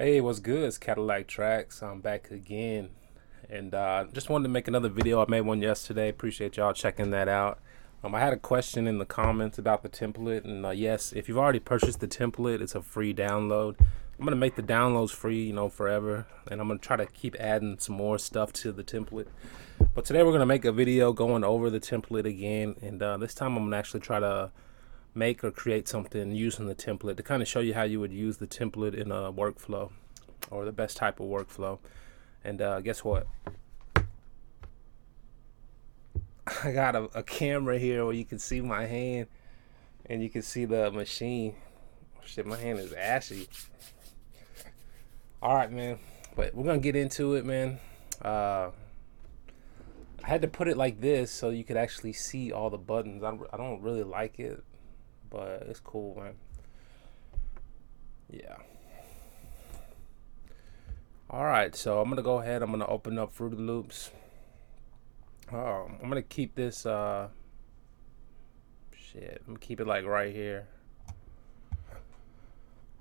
Hey, what's good? It's CADILLAKTRACKZ. I'm back again, and just wanted to make another video. I made one yesterday. Appreciate y'all checking that out. I had a question in the comments about the template, and yes, if you've already purchased the template, it's a free download. I'm gonna make the downloads free, forever, and I'm gonna try to keep adding some more stuff to the template. But today we're gonna make a video going over the template again, and this time I'm gonna actually try to make or create something using the template to kind of show you how you would use the template in a workflow, or the best type of workflow. And guess what? I got a camera here where you can see my hand and you can see the machine. Shit, my hand is ashy. All right, man, but we're gonna get into it, man. I had to put it like this so you could actually see all the buttons. I don't really like it, but it's cool, man. Yeah. All right, so I'm gonna go ahead. I'm gonna open up Fruity Loops. I'm gonna keep this. I'm gonna keep it like right here.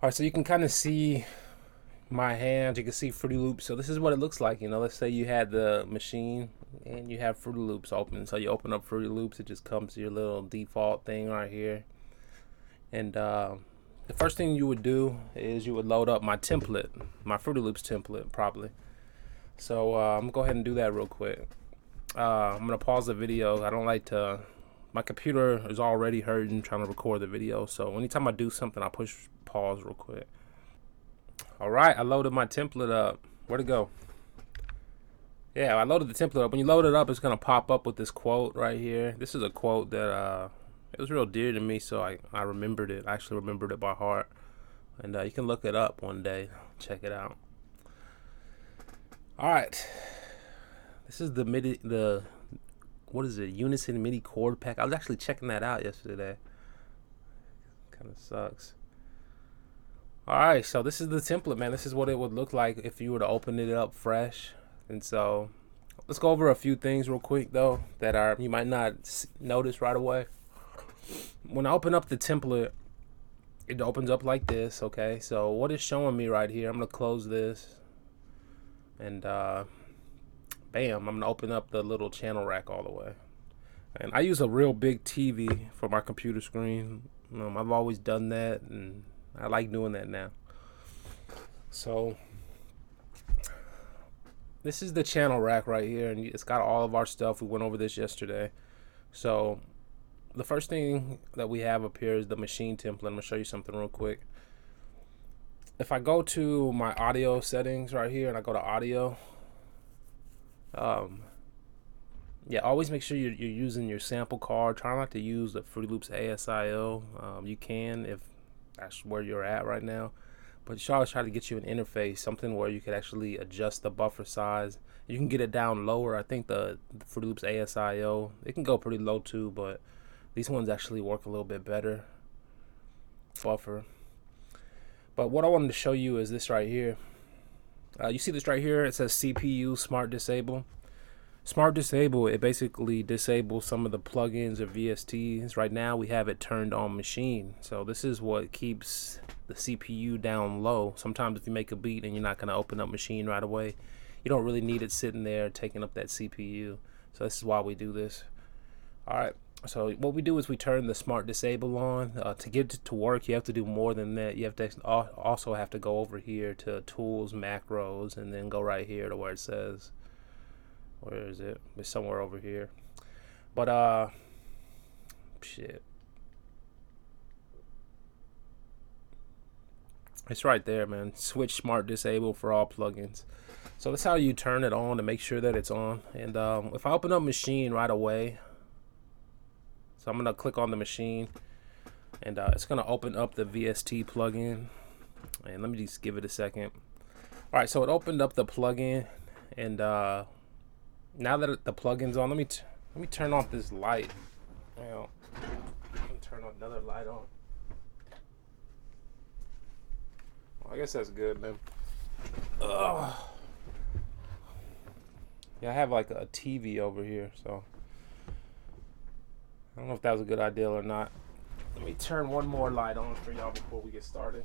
All right, so you can kind of see my hands. You can see Fruity Loops. So this is what it looks like. Let's say you had the machine and you have Fruity Loops open. So you open up Fruity Loops, it just comes to your little default thing right here. And the first thing you would do is you would load up my template, my Fruity Loops template, probably. So I'm gonna go ahead and do that real quick. I'm gonna pause the video. I don't like to. My computer is already hurting trying to record the video, so anytime I do something, I push pause real quick. All right, I loaded my template up. Where'd it go? Yeah, I loaded the template up. When you load it up, it's gonna pop up with this quote right here. This is a quote that it was real dear to me, so I remembered it. I actually remembered it by heart, and you can look it up one day. Check it out. All right, this is the MIDI, what is it? Unison MIDI chord pack. I was actually checking that out yesterday. Kind of sucks. All right, so this is the template, man. This is what it would look like if you were to open it up fresh. And so let's go over a few things real quick though that you might not notice right away. When I open up the template, it opens up like this. Okay, so what it's showing me right here, I'm gonna close this, and bam, I'm gonna open up the little channel rack all the way. And I use a real big TV for my computer screen. I've always done that, and I like doing that now. So this is the channel rack right here, and it's got all of our stuff. We went over this yesterday. So the first thing that we have up here is the machine template. I'm gonna show you something real quick. If I go to my audio settings right here and I go to audio, yeah, always make sure you're using your sample card. Try not to use the Fruity Loops ASIO. You can if that's where you're at right now, but you should always try to get you an interface, something where you could actually adjust the buffer size. You can get it down lower. I think the Fruity Loops ASIO, it can go pretty low too, but these ones actually work a little bit better. Buffer. But what I wanted to show you is this right here. You see this right here? It says CPU Smart Disable. Smart Disable, it basically disables some of the plugins or VSTs. Right now we have it turned on machine. So this is what keeps the CPU down low. Sometimes if you make a beat and you're not going to open up machine right away, you don't really need it sitting there taking up that CPU. So this is why we do this. All right. So what we do is we turn the Smart Disable on. To get it to work, you have to do more than that. You have to also have to go over here to Tools, Macros, and then go right here to where it says, where is it? It's somewhere over here. But shit, it's right there, man. Switch Smart Disable for all plugins. So that's how you turn it on to make sure that it's on. And if I open up machine right away, so I'm gonna click on the machine, and it's gonna open up the VST plugin. And let me just give it a second. All right, so it opened up the plugin, and now that the plugin's on, let me turn off this light. Well, let me turn another light on. Well, I guess that's good, man. Ugh. Yeah, I have like a TV over here, so I don't know if that was a good idea or not. Let me turn one more light on for y'all before we get started.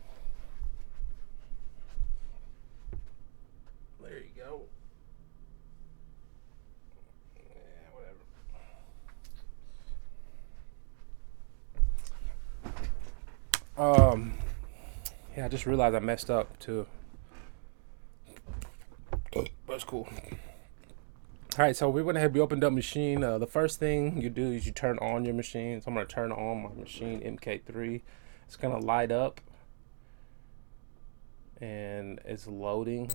Yeah, I just realized I messed up too. That's cool. All right, so we went ahead, we opened up Maschine. The first thing you do is you turn on your machine. So I'm gonna turn on my Maschine MK3. It's gonna light up and it's loading.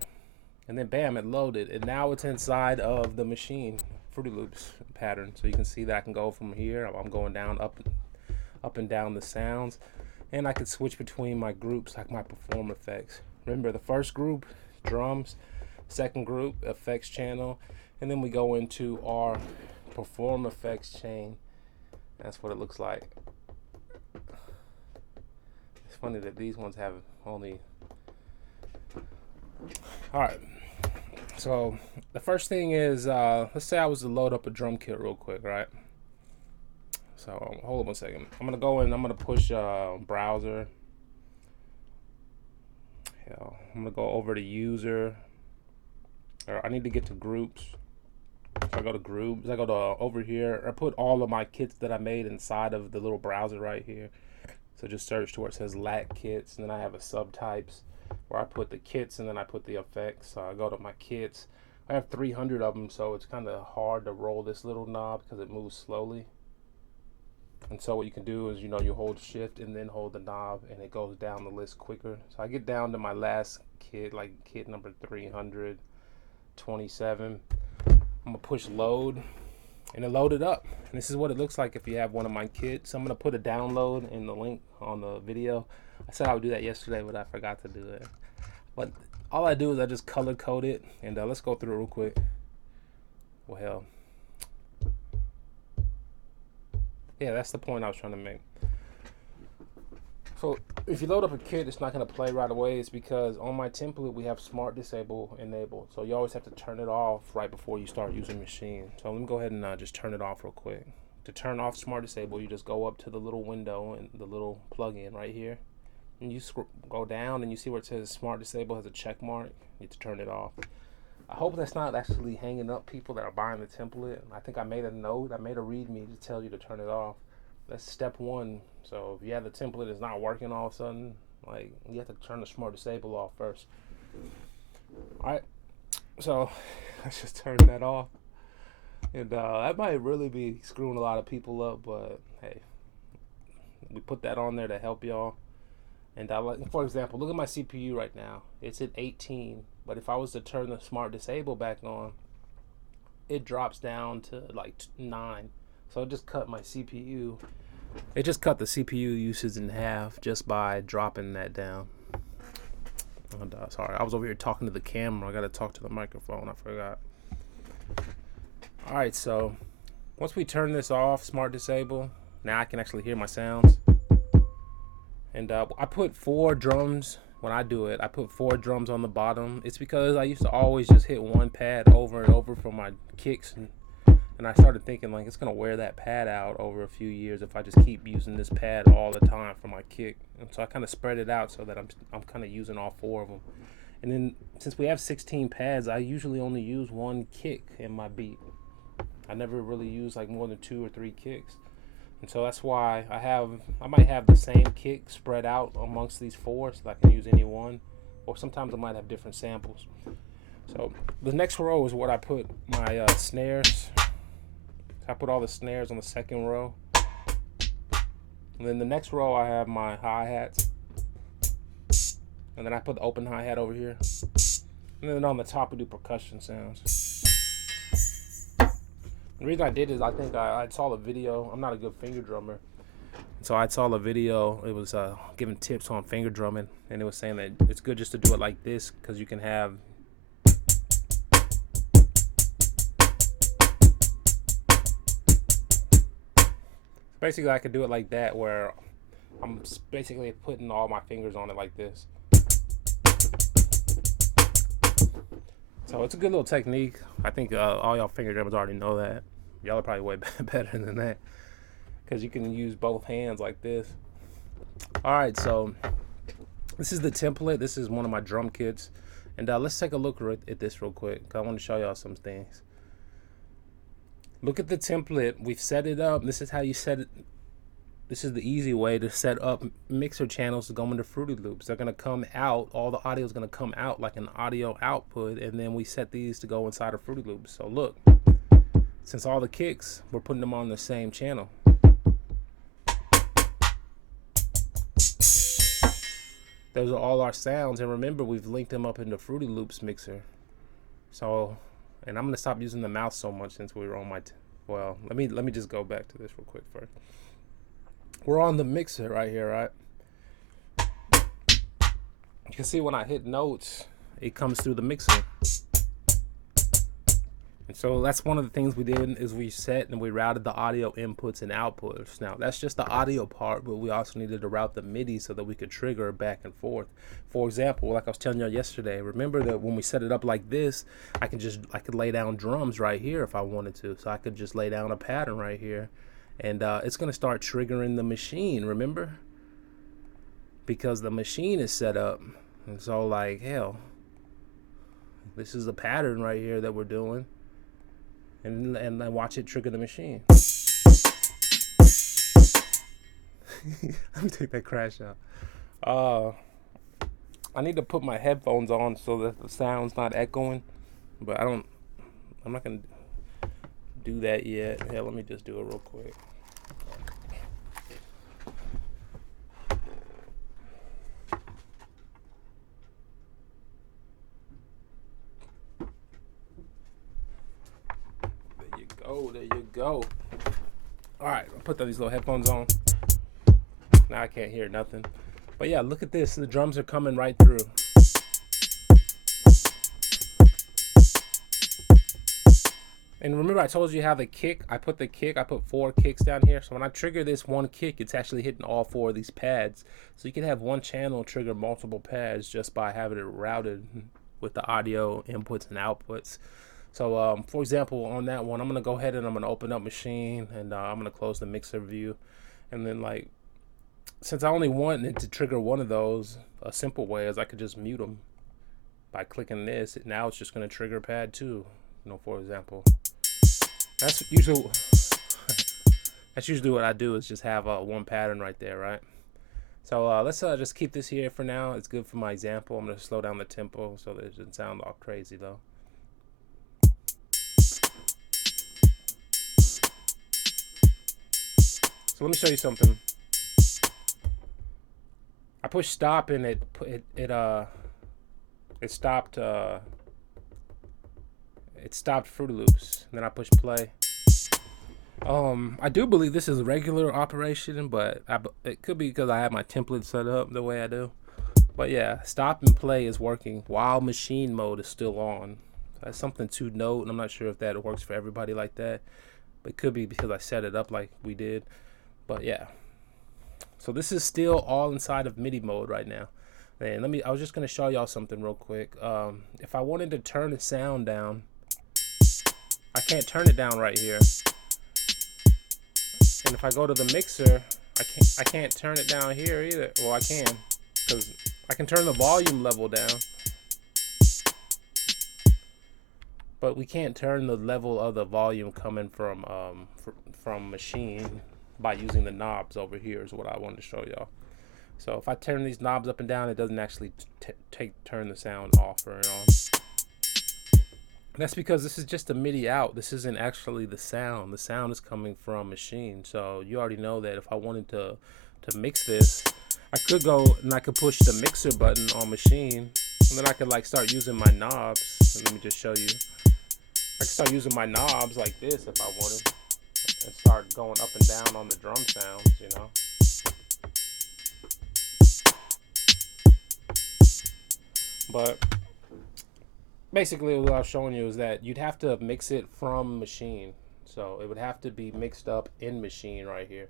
And then bam, it loaded. And now it's inside of the machine, Fruity Loops pattern. So you can see that I can go from here. I'm going down, up and down the sounds. And I can switch between my groups, like my perform effects. Remember, the first group, drums. Second group, effects channel. And then we go into our perform effects chain. That's what it looks like. It's funny that these ones have only... Alright, so the first thing is, let's say I was to load up a drum kit real quick, right? So hold on 1 second. I'm gonna go in, I'm gonna push browser. Hell, I'm gonna go over to user. Or I need to get to groups. So I go to groups, I go to over here. I put all of my kits that I made inside of the little browser right here. So just search to where it says LAC kits, and then I have a subtypes where I put the kits and then I put the effects. So I go to my kits. I have 300 of them, so it's kind of hard to roll this little knob because it moves slowly. And so what you can do is, you know, you hold shift and then hold the knob and it goes down the list quicker. So I get down to my last kit, like kit number 327. I'm gonna push load and it loaded up. And this is what it looks like if you have one of my kits. I'm gonna put a download in the link on the video. I said I would do that yesterday, but I forgot to do it. But all I do is I just color code it, and let's go through it real quick. Well, hell. Yeah, that's the point I was trying to make. So if you load up a kit, it's not going to play right away. It's because on my template, we have Smart Disable enabled. So you always have to turn it off right before you start using Maschine. So let me go ahead and just turn it off real quick. To turn off Smart Disable, you just go up to the little window and the little plug-in right here. And you go down and you see where it says Smart Disable has a check mark. You need to turn it off. I hope that's not actually hanging up people that are buying the template. I think I made a note. I made a readme to tell you to turn it off. That's step one. So if you have the template that's not working all of a sudden, like, you have to turn the Smart Disable off first. Alright, so let's just turn that off. And that might really be screwing a lot of people up, but hey, we put that on there to help y'all. And for example, look at my CPU right now. It's at 18, but if I was to turn the Smart Disable back on, it drops down to like 9. So it just cut my CPU. It just cut the CPU usage in half just by dropping that down. And, sorry, I was over here talking to the camera. I gotta talk to the microphone. I forgot. All right, so once we turn this off, Smart Disable, now I can actually hear my sounds. And I put 4 drums when I do it. I put 4 drums on the bottom. It's because I used to always just hit one pad over and over for my kicks. And I started thinking, like, it's going to wear that pad out over a few years if I just keep using this pad all the time for my kick. And so I kind of spread it out so that I'm kind of using all 4 of them. And then since we have 16 pads, I usually only use 1 kick in my beat. I never really use like more than 2 or 3 kicks. And so that's why I might have the same kick spread out amongst these 4 so that I can use any one. Or sometimes I might have different samples. So the next row is what I put my snares. I put all the snares on the second row. And then the next row I have my hi-hats. And then I put the open hi-hat over here. And then on the top we do percussion sounds. The reason I did is I think I saw a video. I'm not a good finger drummer. So I saw a video. It was giving tips on finger drumming. And it was saying that it's good just to do it like this because you can have... Basically, I could do it like that where I'm basically putting all my fingers on it like this. So it's a good little technique. I think all y'all finger drummers already know that. Y'all are probably way better than that because you can use both hands like this. Alright, so this is the template. This is one of my drum kits. And let's take a look at this real quick. I want to show y'all some things. Look at the template. We've set it up. This is how you set it. this is the easy way to set up mixer channels to go into Fruity Loops. They're going to come out, all the audio is going to come out like an audio output, and then we set these to go inside of Fruity Loops. So look, since all the kicks, we're putting them on the same channel. Those are all our sounds, and remember, we've linked them up into Fruity Loops mixer. So, and I'm going to stop using the mouse so much since we were on my, well, let me just go back to this real quick first. We're on the mixer right here, right? You can see when I hit notes, it comes through the mixer. And so that's one of the things we did is we set and we routed the audio inputs and outputs. Now that's just the audio part, but we also needed to route the MIDI so that we could trigger back and forth. For example, like I was telling you yesterday, remember that when we set it up like this, I could lay down drums right here if I wanted to. So I could just lay down a pattern right here, and it's gonna start triggering the machine, remember? Because the machine is set up. And so like, hell, this is a pattern right here that we're doing. And then watch it trigger the machine. Let me take that crash out. I need to put my headphones on so that the sound's not echoing, but I'm not gonna do that yet. Yeah, let me just do it real quick. There you go. All right, I'll put these little headphones on. Now I can't hear nothing. But yeah, look at this. The drums are coming right through. And remember I told you how the kick, I put 4 kicks down here. So when I trigger this one kick, it's actually hitting all 4 of these pads. So you can have one channel trigger multiple pads just by having it routed with the audio inputs and outputs. So, for example, on that one, I'm going to go ahead and I'm going to open up Maschine, and I'm going to close the mixer view. And then, like, since I only want it to trigger one of those, a simple way is I could just mute them by clicking this. Now it's just going to trigger pad 2, you know, for example. That's usually what I do, is just have one pattern right there, right? So let's just keep this here for now. It's good for my example. I'm going to slow down the tempo so that it doesn't sound all crazy, though. So let me show you something. I pushed stop and it stopped Fruity Loops. And then I pushed play. I do believe this is a regular operation, but it could be because I have my template set up the way I do. But yeah, stop and play is working while machine mode is still on. That's something to note, and I'm not sure if that works for everybody like that. But it could be because I set it up like we did. But yeah, so this is still all inside of MIDI mode right now. And I was just gonna show y'all something real quick. If I wanted to turn the sound down, I can't turn it down right here. And if I go to the mixer, I can't turn it down here either. Well, I can, because I can turn the volume level down, but we can't turn the level of the volume coming from Maschine by using the knobs over here is what I wanted to show y'all. So if I turn these knobs up and down, it doesn't actually turn the sound off or on. That's because this is just a MIDI out. This isn't actually the sound. The sound is coming from Maschine. So you already know that if I wanted to mix this, I could go and I could push the mixer button on Maschine, and then I could like start using my knobs. And let me just show you. I could start using my knobs like this if I wanted, and start going up and down on the drum sounds, you know. But basically what I was showing you is that you'd have to mix it from Maschine. So it would have to be mixed up in Maschine right here.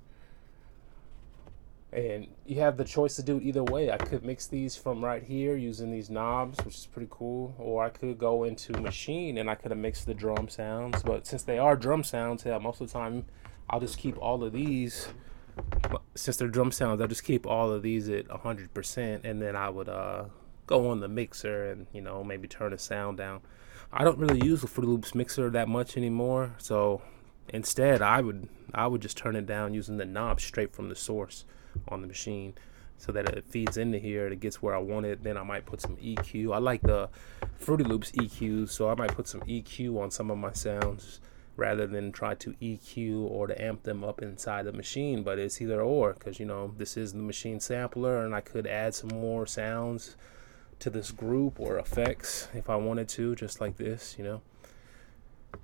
And you have the choice to do it either way. I could mix these from right here using these knobs, which is pretty cool. Or I could go into Maschine and I could have mixed the drum sounds. But since they are drum sounds, yeah, most of the time I'll just keep all of these. Since they're drum sounds, I'll just keep all of these at 100%. And then I would go on the mixer and, you know, maybe turn the sound down. I don't really use the Fruity Loops mixer that much anymore. So instead, I would I would just turn it down using the knob straight from the source on the machine, so that it feeds into here and it gets where I want it. Then I might put some EQ. I like the Fruity Loops EQ, so I might put some EQ on some of my sounds rather than try to EQ or to amp them up inside the machine. But it's either or, because, you know, this is the machine sampler, and I could add some more sounds to this group or effects if I wanted to, just like this, you know.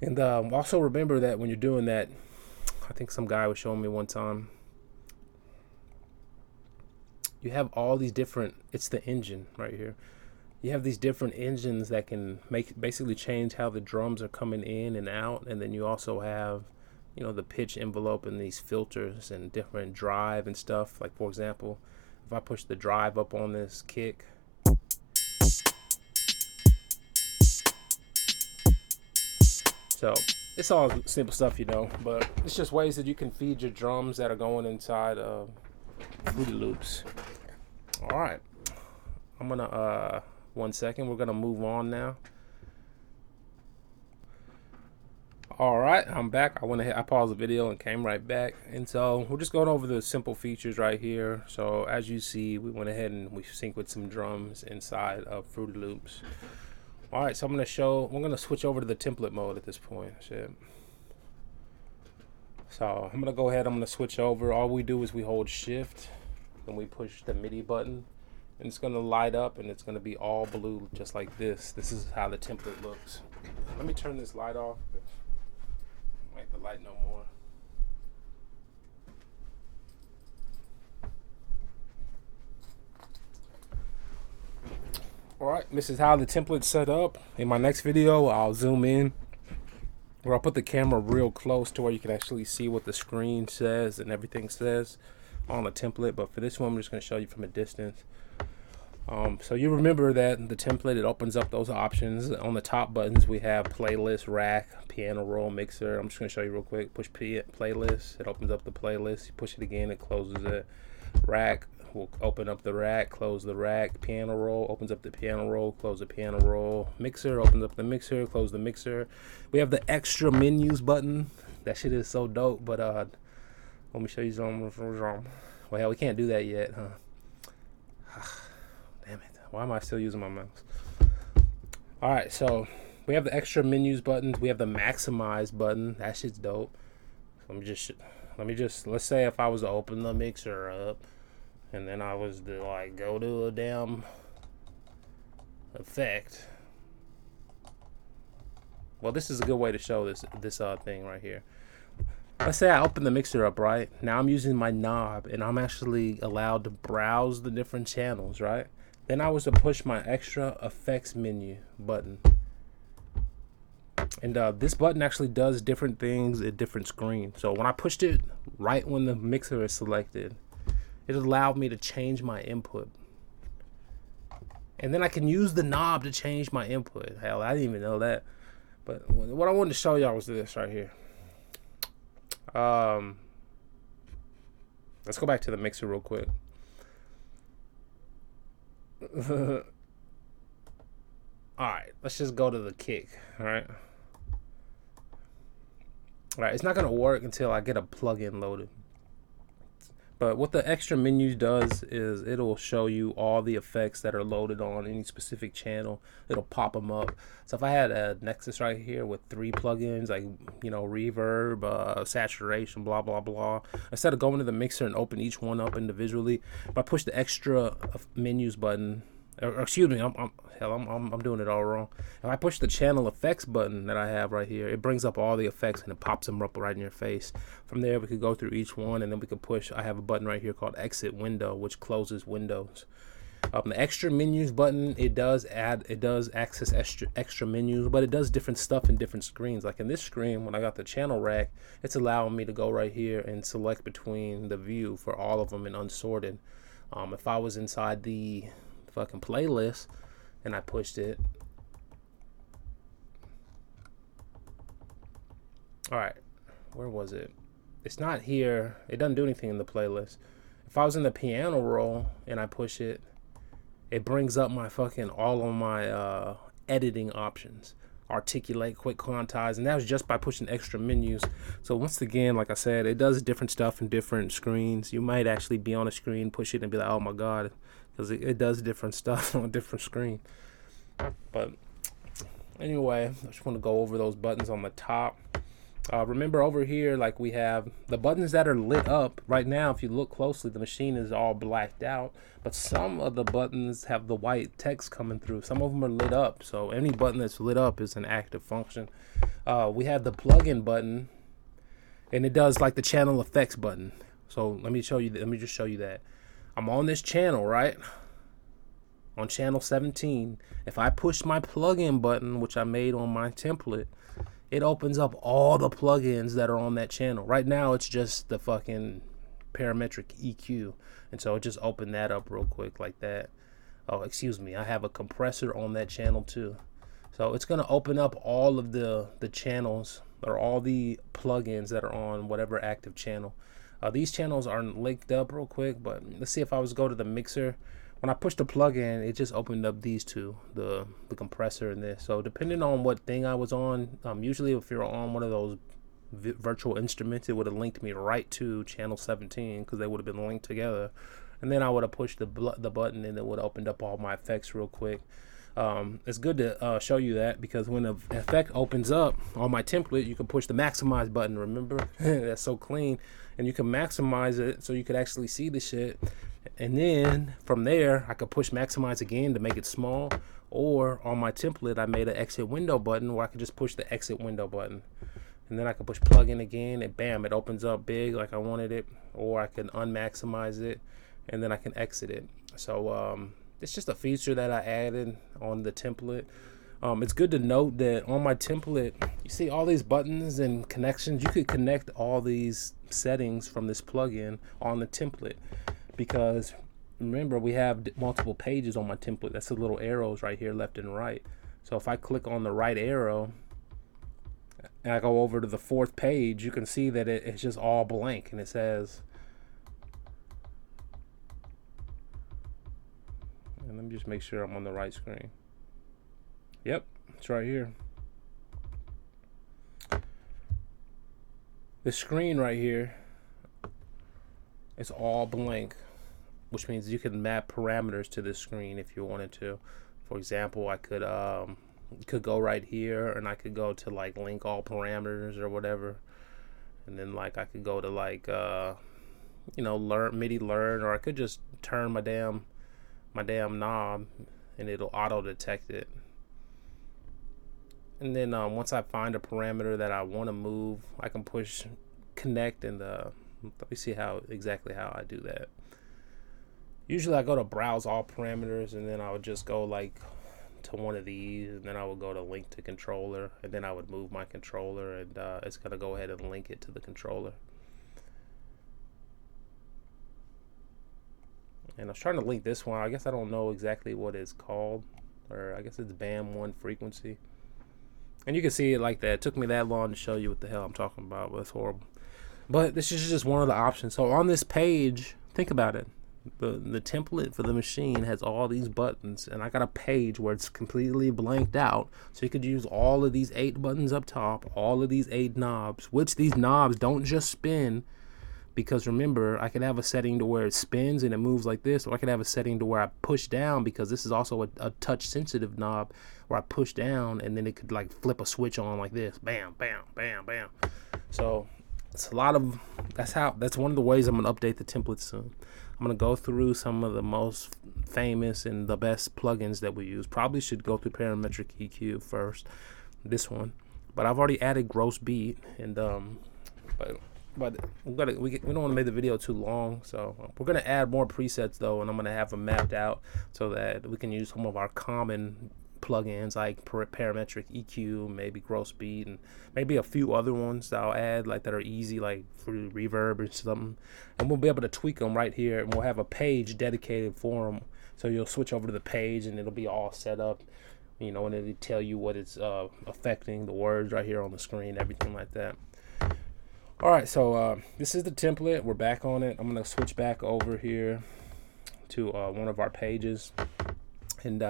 And also remember that when you're doing that, I think some guy was showing me one time, you have all these different, it's the engine right here. You have these different engines that can basically change how the drums are coming in and out. And then you also have, you know, the pitch envelope and these filters and different drive and stuff. Like, for example, if I push the drive up on this kick, so it's all simple stuff, you know, but it's just ways that you can feed your drums that are going inside of Fruity Loops. All right, I'm gonna 1 second, we're gonna move on now. All right, I'm back. I paused the video and came right back, and so we're just going over the simple features right here. So as you see, we went ahead and we synced with some drums inside of Fruity Loops. All right, so we're gonna switch over to the template mode at this point. Shit. So I'm gonna go ahead, I'm gonna switch over. All we do is we hold shift and we push the MIDI button, and it's gonna light up and it's gonna be all blue just like this. This is how the template looks. Let me turn this light off. Make the light no more. Alright, this is how the template's set up. In my next video, I'll zoom in, or I'll put the camera real close to where you can actually see what the screen says and everything says on the template. But for this one, I'm just going to show you from a distance. So you remember that the template, it opens up those options. On the top buttons, we have playlist, rack, piano roll, mixer. I'm just going to show you real quick. Push playlist, it opens up the playlist. You push it again, it closes it. Rack will open up the rack, close the rack. Piano roll opens up the piano roll, close the piano roll. Mixer opens up the mixer, close the mixer. We have the extra menus button. That shit is so dope, but let me show you some. Well, hell, we can't do that yet, huh? Damn it. Why am I still using my mouse? All right, so we have the extra menus buttons. We have the maximize button. That shit's dope. So let me just, let's say if I was to open the mixer up and then I was to like go to a damn effect. Well, this is a good way to show this thing right here. Let's say I open the mixer up, right? Now I'm using my knob and I'm actually allowed to browse the different channels, right? Then I was to push my extra effects menu button. And this button actually does different things at different screens. So when I pushed it right when the mixer is selected, it allowed me to change my input. And then I can use the knob to change my input. Hell, I didn't even know that. But what I wanted to show y'all was this right here. Let's go back to the mixer real quick. Alright, let's just go to the kick. Alright, it's not gonna work until I get a plugin loaded. But what the extra menu does is it'll show you all the effects that are loaded on any specific channel. It'll pop them up. So if I had a Nexus right here with 3 plugins, like, you know, reverb, saturation, blah, blah, blah. Instead of going to the mixer and open each one up individually, if I push the extra menus button, or excuse me, I'm doing it all wrong. If I push the channel effects button that I have right here, it brings up all the effects and it pops them up right in your face. From there, we could go through each one, and then we could push. I have a button right here called exit window, which closes windows. The extra menus button, it does access extra menus, but it does different stuff in different screens. Like in this screen, when I got the channel rack, it's allowing me to go right here and select between the view for all of them and unsorted. If I was inside the fucking playlist and I pushed it, all right, where was it? It's not here. It doesn't do anything in the playlist. If I was in the piano roll and I push it, it brings up my fucking all of my editing options. articulate, quick quantize, and that was just by pushing extra menus. So once again, like I said, it does different stuff in different screens. You might actually be on a screen, push it, and be like, oh my god, because it does different stuff on a different screen. But anyway, I just want to go over those buttons on the top. Remember over here, like we have the buttons that are lit up right now. If you look closely, the machine is all blacked out, but some of the buttons have the white text coming through. Some of them are lit up, so any button that's lit up is an active function. We have the plug-in button, and it does like the channel effects button. So let me show you. Let me just show you that. I'm on this channel, right? On channel 17. If I push my plug-in button, which I made on my template, it opens up all the plugins that are on that channel. Right now, it's just the fucking parametric EQ. And so it just opened that up real quick like that. Oh, excuse me. I have a compressor on that channel too. So it's going to open up all of the channels, or all the plugins that are on whatever active channel. These channels aren't linked up real quick, but let's see if I was to go to the mixer. When I pushed the plug-in, it just opened up these two, the compressor and this. So depending on what thing I was on, usually if you're on one of those virtual instruments, it would have linked me right to channel 17 because they would have been linked together. And then I would have pushed the button and it would have opened up all my effects real quick. It's good to show you that, because when the effect opens up on my template, you can push the maximize button, remember? That's so clean. And you can maximize it so you could actually see the shit. And then from there, I could push maximize again to make it small. Or on my template, I made an exit window button where I could just push the exit window button. And then I could push plug in again, and bam, it opens up big like I wanted it. Or I can unmaximize it, and then I can exit it. So it's just a feature that I added on the template. It's good to note that on my template, you see all these buttons and connections. You could connect all these settings from this plugin on the template, because remember, we have multiple pages on my template. That's the little arrows right here, left and right. So if I click on the right arrow and I go over to the 4th page, you can see that it's just all blank, and it says, and let me just make sure I'm on the right screen. Yep, it's right here. The screen right here is all blank, which means you can map parameters to this screen if you wanted to. For example, I could go right here, and I could go to like link all parameters or whatever, and then like I could go to like learn MIDI learn, or I could just turn my damn knob and it'll auto detect it. And then once I find a parameter that I want to move, I can push connect, and let me see exactly how I do that. Usually I go to browse all parameters, and then I would just go like to one of these, and then I would go to link to controller, and then I would move my controller, and it's gonna go ahead and link it to the controller. And I was trying to link this one. I guess I don't know exactly what it's called, or I guess it's band 1 frequency. And you can see it like that. It took me that long to show you what the hell I'm talking about, but it's horrible. But this is just one of the options. So on this page, think about it. The template for the machine has all these buttons, and I got a page where it's completely blanked out. So you could use all of these 8 buttons up top, all of these 8 knobs, which these knobs don't just spin. Because remember, I could have a setting to where it spins and it moves like this, or I could have a setting to where I push down, because this is also a touch sensitive knob, where I push down and then it could like flip a switch on like this, bam, bam, bam, bam. So it's a lot of, that's one of the ways I'm gonna update the template soon. I'm gonna go through some of the most famous and the best plugins that we use. Probably should go through parametric EQ first, this one, but I've already added gross beat, and but we don't want to make the video too long, so we're going to add more presets though, and I'm going to have them mapped out so that we can use some of our common plugins like parametric EQ, maybe gross beat, and maybe a few other ones that I'll add like that are easy, like for reverb or something, and we'll be able to tweak them right here, and we'll have a page dedicated for them. So you'll switch over to the page and it'll be all set up, and it'll tell you what it's affecting, the words right here on the screen, everything like that. Alright, so this is the template. We're back on it. I'm going to switch back over here to one of our pages. And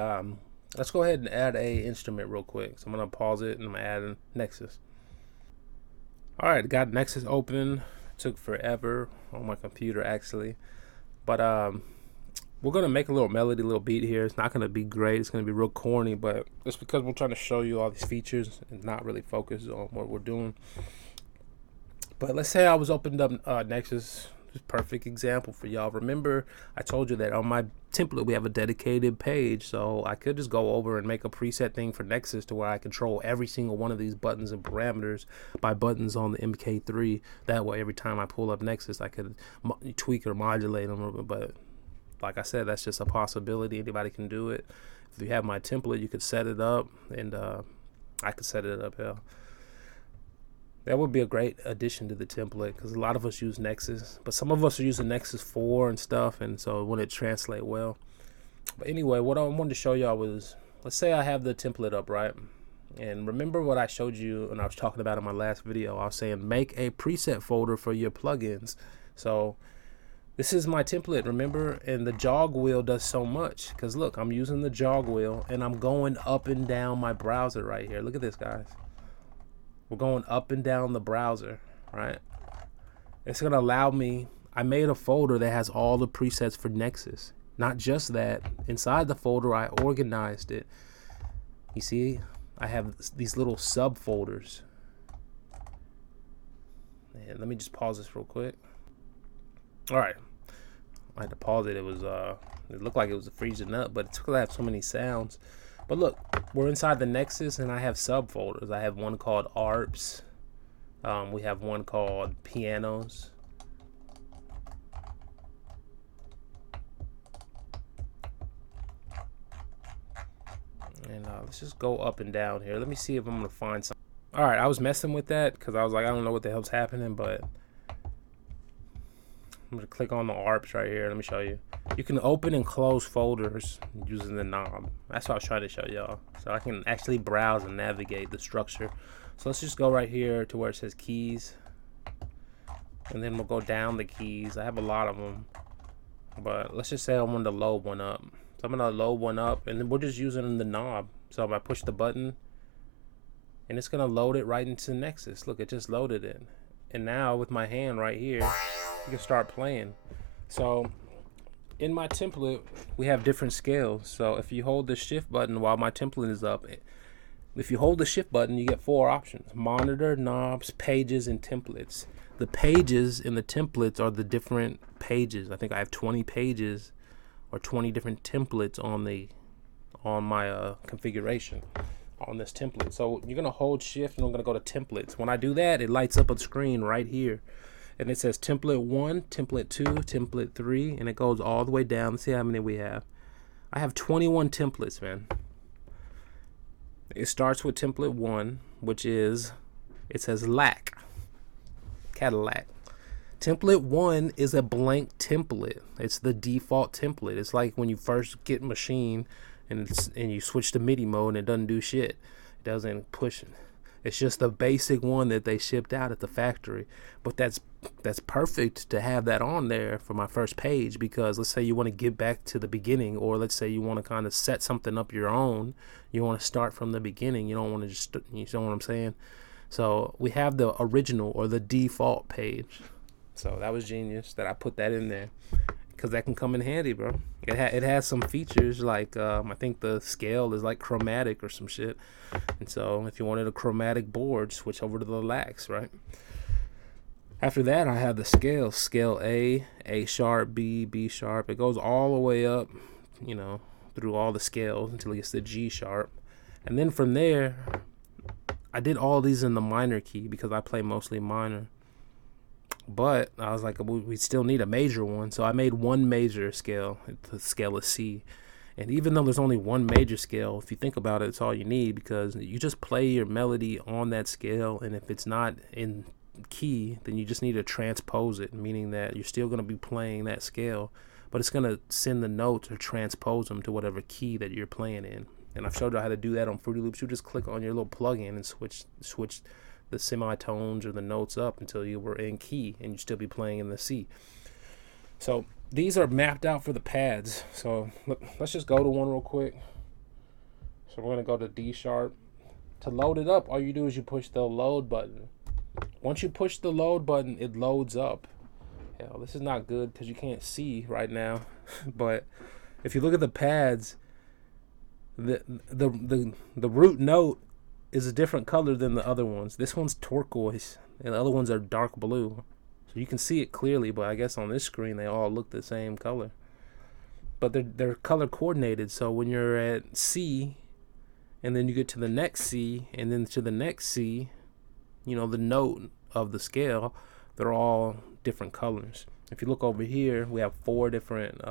let's go ahead and add a instrument real quick. So I'm gonna pause it and I'm gonna add a Nexus. All right, got Nexus open. Took forever on my computer actually, but we're gonna make a little melody, little beat here. It's not gonna be great. It's gonna be real corny, but it's because we're trying to show you all these features and not really focus on what we're doing. But let's say I was opened up Nexus. Perfect example for y'all. Remember, I told you that on my template we have a dedicated page, so I could just go over and make a preset thing for Nexus to where I control every single one of these buttons and parameters by buttons on the MK3. That way, every time I pull up Nexus, I could tweak or modulate them. But like I said, that's just a possibility. Anybody can do it. If you have my template, you could set it up, and I could set it up. Hell, that would be a great addition to the template because a lot of us use Nexus, but some of us are using Nexus 4 and stuff, and so it wouldn't translate well. But anyway, what I wanted to show y'all was, let's say I have the template up, right? And remember what I showed you and I was talking about in my last video. I was saying make a preset folder for your plugins. So this is my template, remember? And the jog wheel does so much because look, I'm using the jog wheel and I'm going up and down my browser right here. Look at this, guys. We're going up and down the browser, right? It's gonna allow me, I made a folder that has all the presets for Nexus. Not just that, inside the folder I organized it. You see, I have these little subfolders. And let me just pause this real quick. All right, I had to pause it. It was it looked like it was freezing up, but it's because I have so many sounds. But look, we're inside the Nexus and I have subfolders. I have one called ARPs. We have one called Pianos. And let's just go up and down here. Let me see if I'm going to find something. All right, I was messing with that because I was like, I don't know what the hell's happening, but I'm going to click on the ARPs right here. Let me show you. You can open and close folders using the knob. That's what I was trying to show y'all. So I can actually browse and navigate the structure. So let's just go right here to where it says keys. And then we'll go down the keys. I have a lot of them. But let's just say I want to load one up. So I'm going to load one up. And then we're just using the knob. So if I push the button, and it's going to load it right into Nexus. Look, it just loaded it. And now with my hand right here, you can start playing. So in my template, we have different scales. So if you hold the shift button while my template is up, if you hold the shift button, you get 4 options: monitor, knobs, pages, and templates. The pages in the templates are the different pages. I think I have 20 pages or 20 different templates on my configuration on this template. So you're gonna hold shift and I'm gonna go to templates. When I do that, it lights up a screen right here. And it says template 1, template 2, template 3, and it goes all the way down. Let's see how many we have. I have 21 templates, man. It starts with template 1, which is, it says LAC, Cadillac. Template 1 is a blank template. It's the default template. It's like when you first get Maschine and you switch to MIDI mode and it doesn't do shit. It doesn't push. It's just the basic one that they shipped out at the factory. But that's perfect to have that on there for my first page, because let's say you want to get back to the beginning, or let's say you want to kind of set something up your own. You want to start from the beginning. You don't want to just, you know what I'm saying? So we have the original or the default page. So that was genius that I put that in there, because that can come in handy, bro. It has some features like I think the scale is like chromatic or some shit. And so if you wanted a chromatic board, switch over to the LACs, right? After that, I have the scale. Scale A, A sharp, B, B sharp. It goes all the way up, you know, through all the scales until it gets to G sharp. And then from there, I did all these in the minor key because I play mostly minor. But I was like, we still need a major one. So I made one major scale. The scale is C. And even though there's only one major scale, if you think about it, it's all you need, because you just play your melody on that scale. And if it's not in key, then you just need to transpose it, meaning that you're still going to be playing that scale, but it's going to send the notes or transpose them to whatever key that you're playing in. And I've showed you how to do that on Fruity Loops. You just click on your little plugin and switch the semitones or the notes up until you were in key, and you still be playing in the C. So these are mapped out for the pads. So let's just go to one real quick. So we're gonna go to D sharp. To load it up, all you do is you push the load button. Once you push the load button, it loads up. Hell, this is not good because you can't see right now. But if you look at the pads, the root note is a different color than the other ones. This one's turquoise, and the other ones are dark blue. So you can see it clearly, but I guess on this screen they all look the same color. But they're color coordinated. So when you're at C, and then you get to the next C, and then to the next C, you know, the note of the scale, they're all different colors. If you look over here, we have 4 different,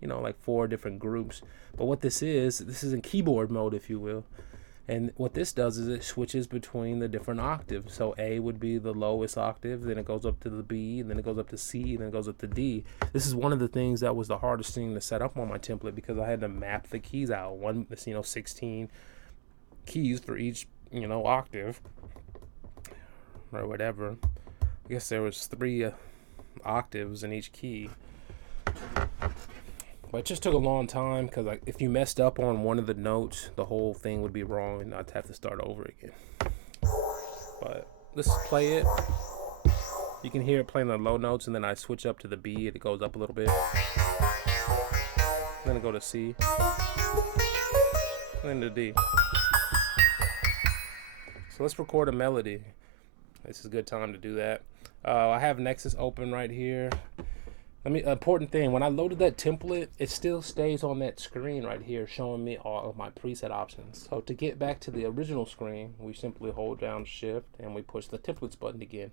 you know, like 4 different groups. But what this is in keyboard mode, if you will. And what this does is it switches between the different octaves. So A would be the lowest octave, then it goes up to the B, and then it goes up to C, and then it goes up to D. This is one of the things that was the hardest thing to set up on my template because I had to map the keys out. 16 keys for each, you know, octave or whatever. I guess there was 3 octaves in each key. But it just took a long time because like, if you messed up on one of the notes, the whole thing would be wrong and I'd have to start over again. But let's play it. You can hear it playing the low notes, and then I switch up to the B and it goes up a little bit. Then I go to C. And then to D. So let's record a melody. This is a good time to do that. I have Nexus open right here. Important thing, when I loaded that template, it still stays on that screen right here showing me all of my preset options. So to get back to the original screen, we simply hold down shift and we push the templates button again.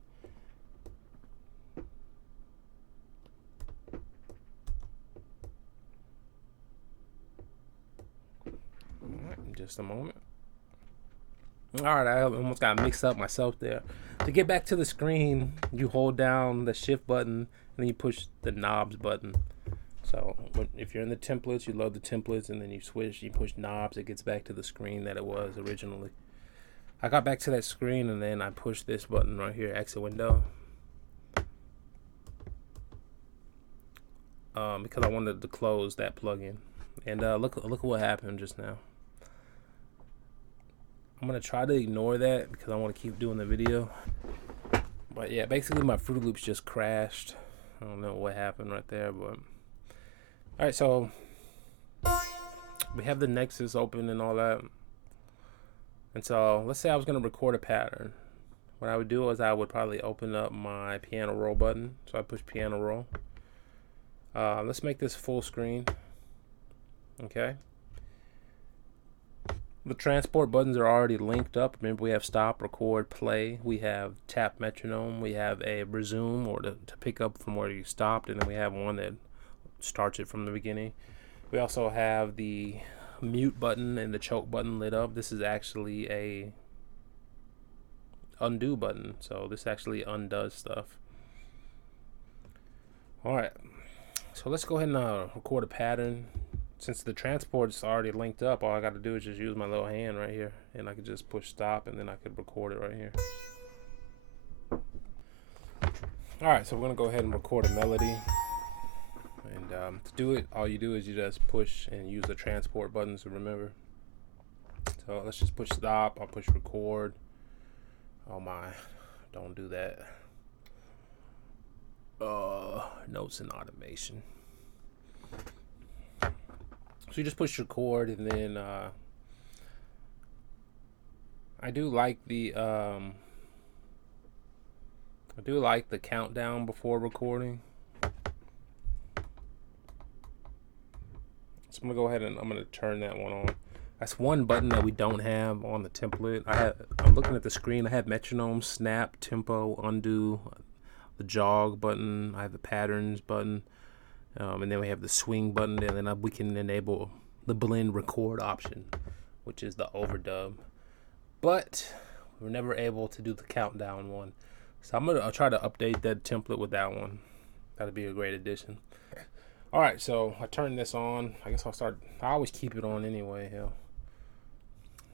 Alright, just a moment. Alright, I almost got mixed up myself there. To get back to the screen, you hold down the shift button and then you push the knobs button. So if you're in the templates, you load the templates, and then you switch, you push knobs, it gets back to the screen that it was originally. I got back to that screen and then I pushed this button right here, exit window. Because I wanted to close that plugin. And look at what happened just now. I'm gonna try to ignore that because I want to keep doing the video. But yeah, basically my Fruity Loops just crashed. I don't know what happened right there, but alright, so we have the Nexus open and all that. And so let's say I was gonna record a pattern. What I would do is I would probably open up my piano roll button. So I push piano roll. Let's make this full screen. Okay. The transport buttons are already linked up. Remember, we have stop, record, play. We have tap metronome. We have a resume, or to pick up from where you stopped. And then we have one that starts it from the beginning. We also have the mute button and the choke button lit up. This is actually a undo button. So this actually undoes stuff. Alright. So let's go ahead and record a pattern. Since the transport's already linked up, all I got to do is just use my little hand right here, and I could just push stop, and then I could record it right here. Alright, so we're going to go ahead and record a melody. And to do it, all you do is you just push and use the transport buttons to remember. So let's just push stop, I'll push record. Oh my, don't do that. Notes and automation. So you just push record, and then I do like the countdown before recording. So I'm gonna go ahead and I'm gonna turn that one on. That's one button that we don't have on the template. I'm looking at the screen. I have metronome, snap, tempo, undo, the jog button. I have the patterns button. And then we have the swing button, and then we can enable the blend record option, which is the overdub. But we're never able to do the countdown one. So I'll try to update that template with that one. That'd be a great addition. Alright, so I turned this on. I guess I always keep it on anyway. Hell.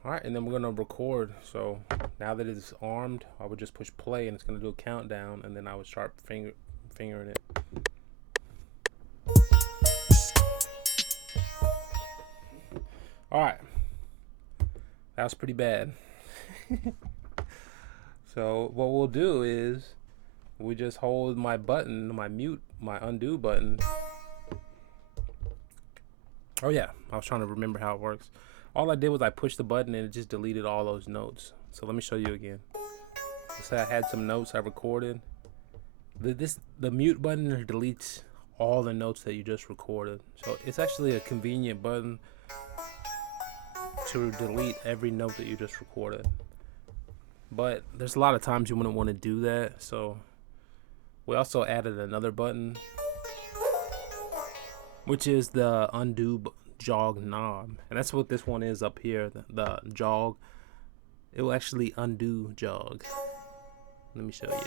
Alright, and then we're gonna record. So now that it's armed, I would just push play and it's gonna do a countdown, and then I would start fingering it. Alright, That was pretty bad. So what we'll do is we just hold my button, my undo button. Oh yeah, I was trying to remember how it works. All I did was I pushed the button and it just deleted all those notes. So let me show you again. Let's say I had some notes I recorded. The mute button deletes all the notes that you just recorded. So it's actually a convenient button to delete every note that you just recorded. But there's a lot of times you wouldn't want to do that. So we also added another button, which is the undo jog knob. And that's what this one is up here, the jog. It will actually undo jog. Let me show you.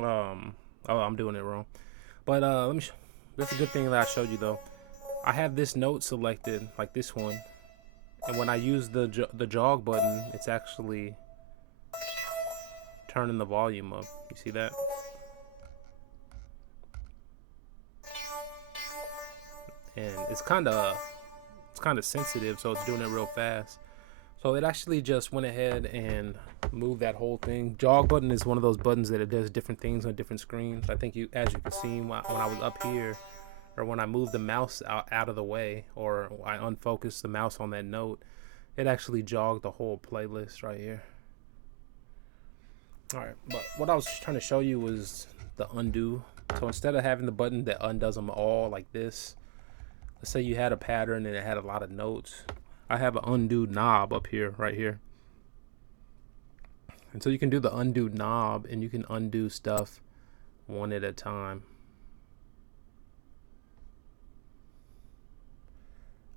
Oh, I'm doing it wrong. But let me that's a good thing that I showed you though. I have this note selected, like this one. And when I use the jog button, it's actually turning the volume up. You see that? And it's kind of sensitive, so it's doing it real fast. So it actually just went ahead and moved that whole thing. Jog button is one of those buttons that it does different things on different screens. I think as you can see, when I was up here, or when I moved the mouse out of the way, or I unfocused the mouse on that note, it actually jogged the whole playlist right here. All right, but what I was trying to show you was the undo. So instead of having the button that undoes them all like this, let's say you had a pattern and it had a lot of notes. I have an undo knob up here, right here. And so you can do the undo knob and you can undo stuff one at a time.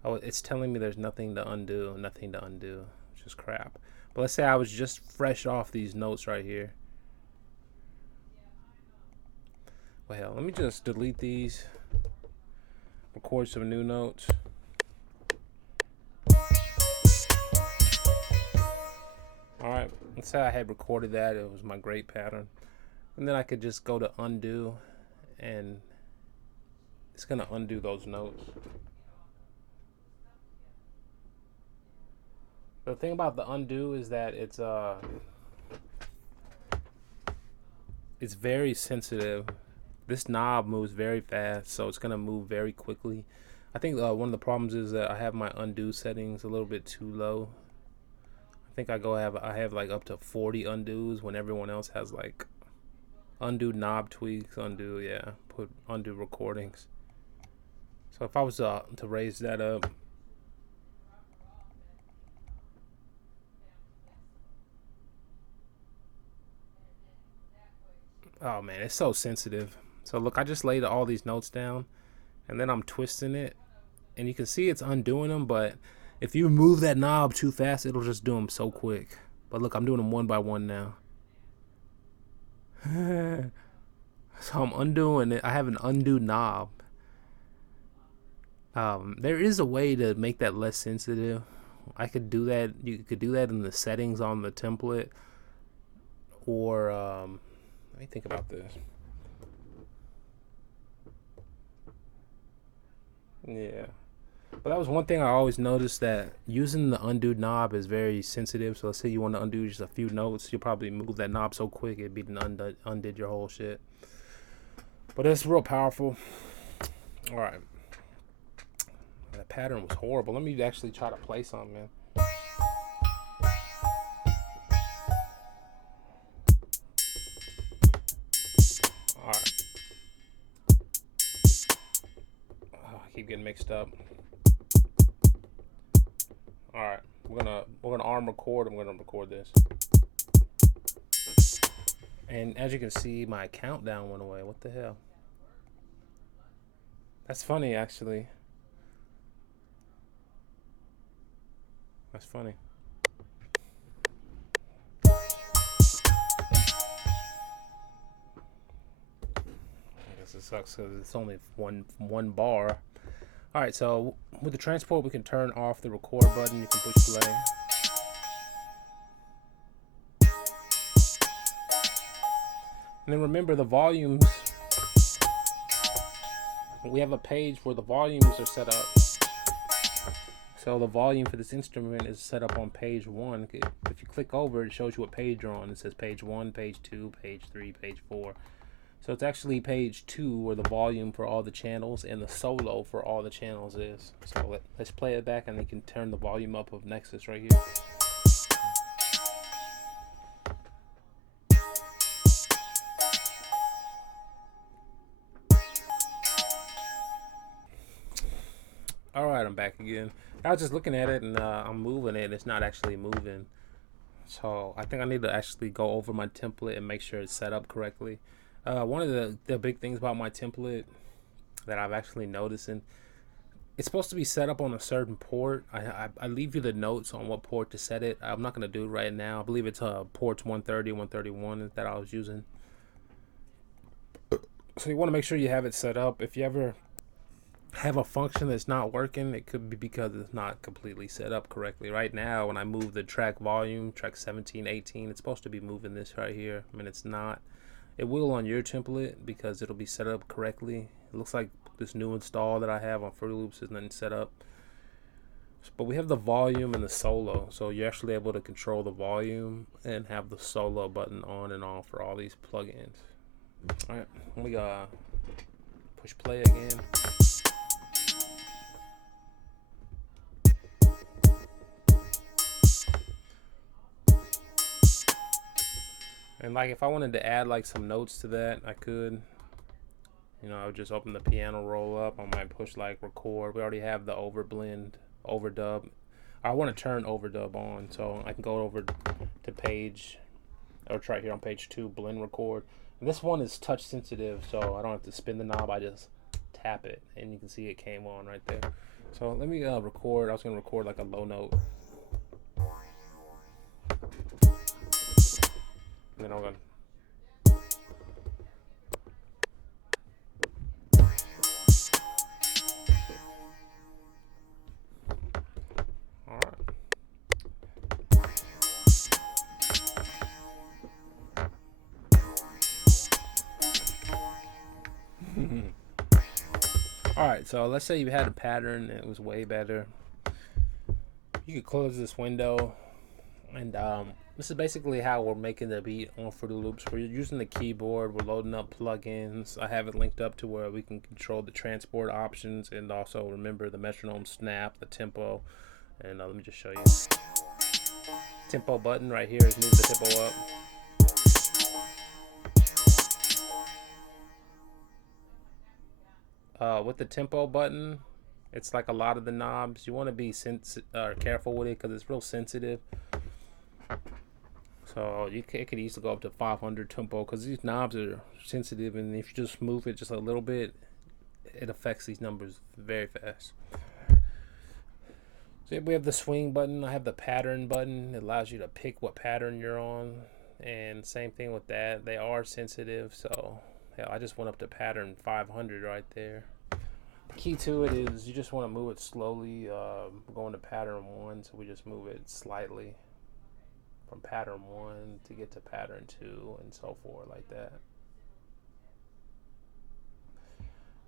Oh, it's telling me there's nothing to undo, which is crap. But let's say I was just fresh off these notes right here. Well, hell, let me just delete these, record some new notes. Alright, let's say I had recorded that, it was my great pattern. And then I could just go to undo, and it's gonna undo those notes. The thing about the undo is that it's very sensitive. This knob moves very fast, so it's gonna move very quickly. I think one of the problems is that I have my undo settings a little bit too low. I think I have like up to 40 undos when everyone else has like undo knob tweaks, undo recordings. So if I was to raise that up, oh man, it's so sensitive. So look, I just laid all these notes down and then I'm twisting it, and you can see it's undoing them, but if you move that knob too fast, it'll just do them so quick. But look, I'm doing them one by one now. So I'm undoing it. I have an undo knob. There is a way to make that less sensitive. I could do that. You could do that in the settings on the template. Or, let me think about this. Yeah. But that was one thing I always noticed, that using the undo knob is very sensitive. So let's say you want to undo just a few notes, you'll probably move that knob so quick it'd be undid your whole shit. But it's real powerful. All right. That pattern was horrible. Let me actually try to play something, man. All right. Oh, I keep getting mixed up. All right, we're gonna arm record. I'm gonna record this, and as you can see, my countdown went away. What the hell? That's funny, actually. That's funny. I guess it sucks because it's only one bar. All right, so with the transport, we can turn off the record button. You can push play. And then remember, the volumes we have a page where the volumes are set up. So the volume for this instrument is set up on page 1. If you click over, it shows you what page you're on. It says page 1, page 2, page 3, page 4. So it's actually page 2 where the volume for all the channels and the solo for all the channels is. So let's play it back, and you can turn the volume up of Nexus right here. Alright, I'm back again. I was just looking at it, and I'm moving it, and it's not actually moving. So I think I need to actually go over my template and make sure it's set up correctly. One of the big things about my template that I've actually noticing, it's supposed to be set up on a certain port. I leave you the notes on what port to set it. I'm not going to do it right now. I believe it's ports 130, 131 that I was using. So you want to make sure you have it set up. If you ever have a function that's not working, it could be because it's not completely set up correctly. Right now, when I move the track volume, track 17, 18, it's supposed to be moving this right here. I mean, it's not. It will on your template because it'll be set up correctly. It looks like this new install that I have on Fruity Loops is nothing set up. But we have the volume and the solo, so you're actually able to control the volume and have the solo button on and off for all these plugins. All right, we push play again. And like if I wanted to add like some notes to that, I could. You know, I would just open the piano roll up. I might push like record. We already have the overblend, overdub. I want to turn overdub on, so I can go over to page, or try here on page 2, blend record. And this one is touch sensitive, so I don't have to spin the knob. I just tap it, and you can see it came on right there. So let me record. I was gonna record like a low note. And then I'm gonna. Alright, so let's say you had a pattern and it was way better. You could close this window, and this is basically how we're making the beat on Fruity Loops. We're using the keyboard, we're loading up plugins. I have it linked up to where we can control the transport options and also remember the metronome snap, the tempo. And let me just show you. Tempo button right here is move the tempo up. With the tempo button, it's like a lot of the knobs. You want to be careful with it because it's real sensitive. So it could easily go up to 500 tempo because these knobs are sensitive, and if you just move it just a little bit, it affects these numbers very fast. So we have the swing button. I have the pattern button. It allows you to pick what pattern you're on, and same thing with that. They are sensitive, so hell, I just went up to pattern 500 right there. The key to it is you just want to move it slowly. We're going to pattern 1, so we just move it slightly from pattern 1 to get to pattern 2 and so forth like that.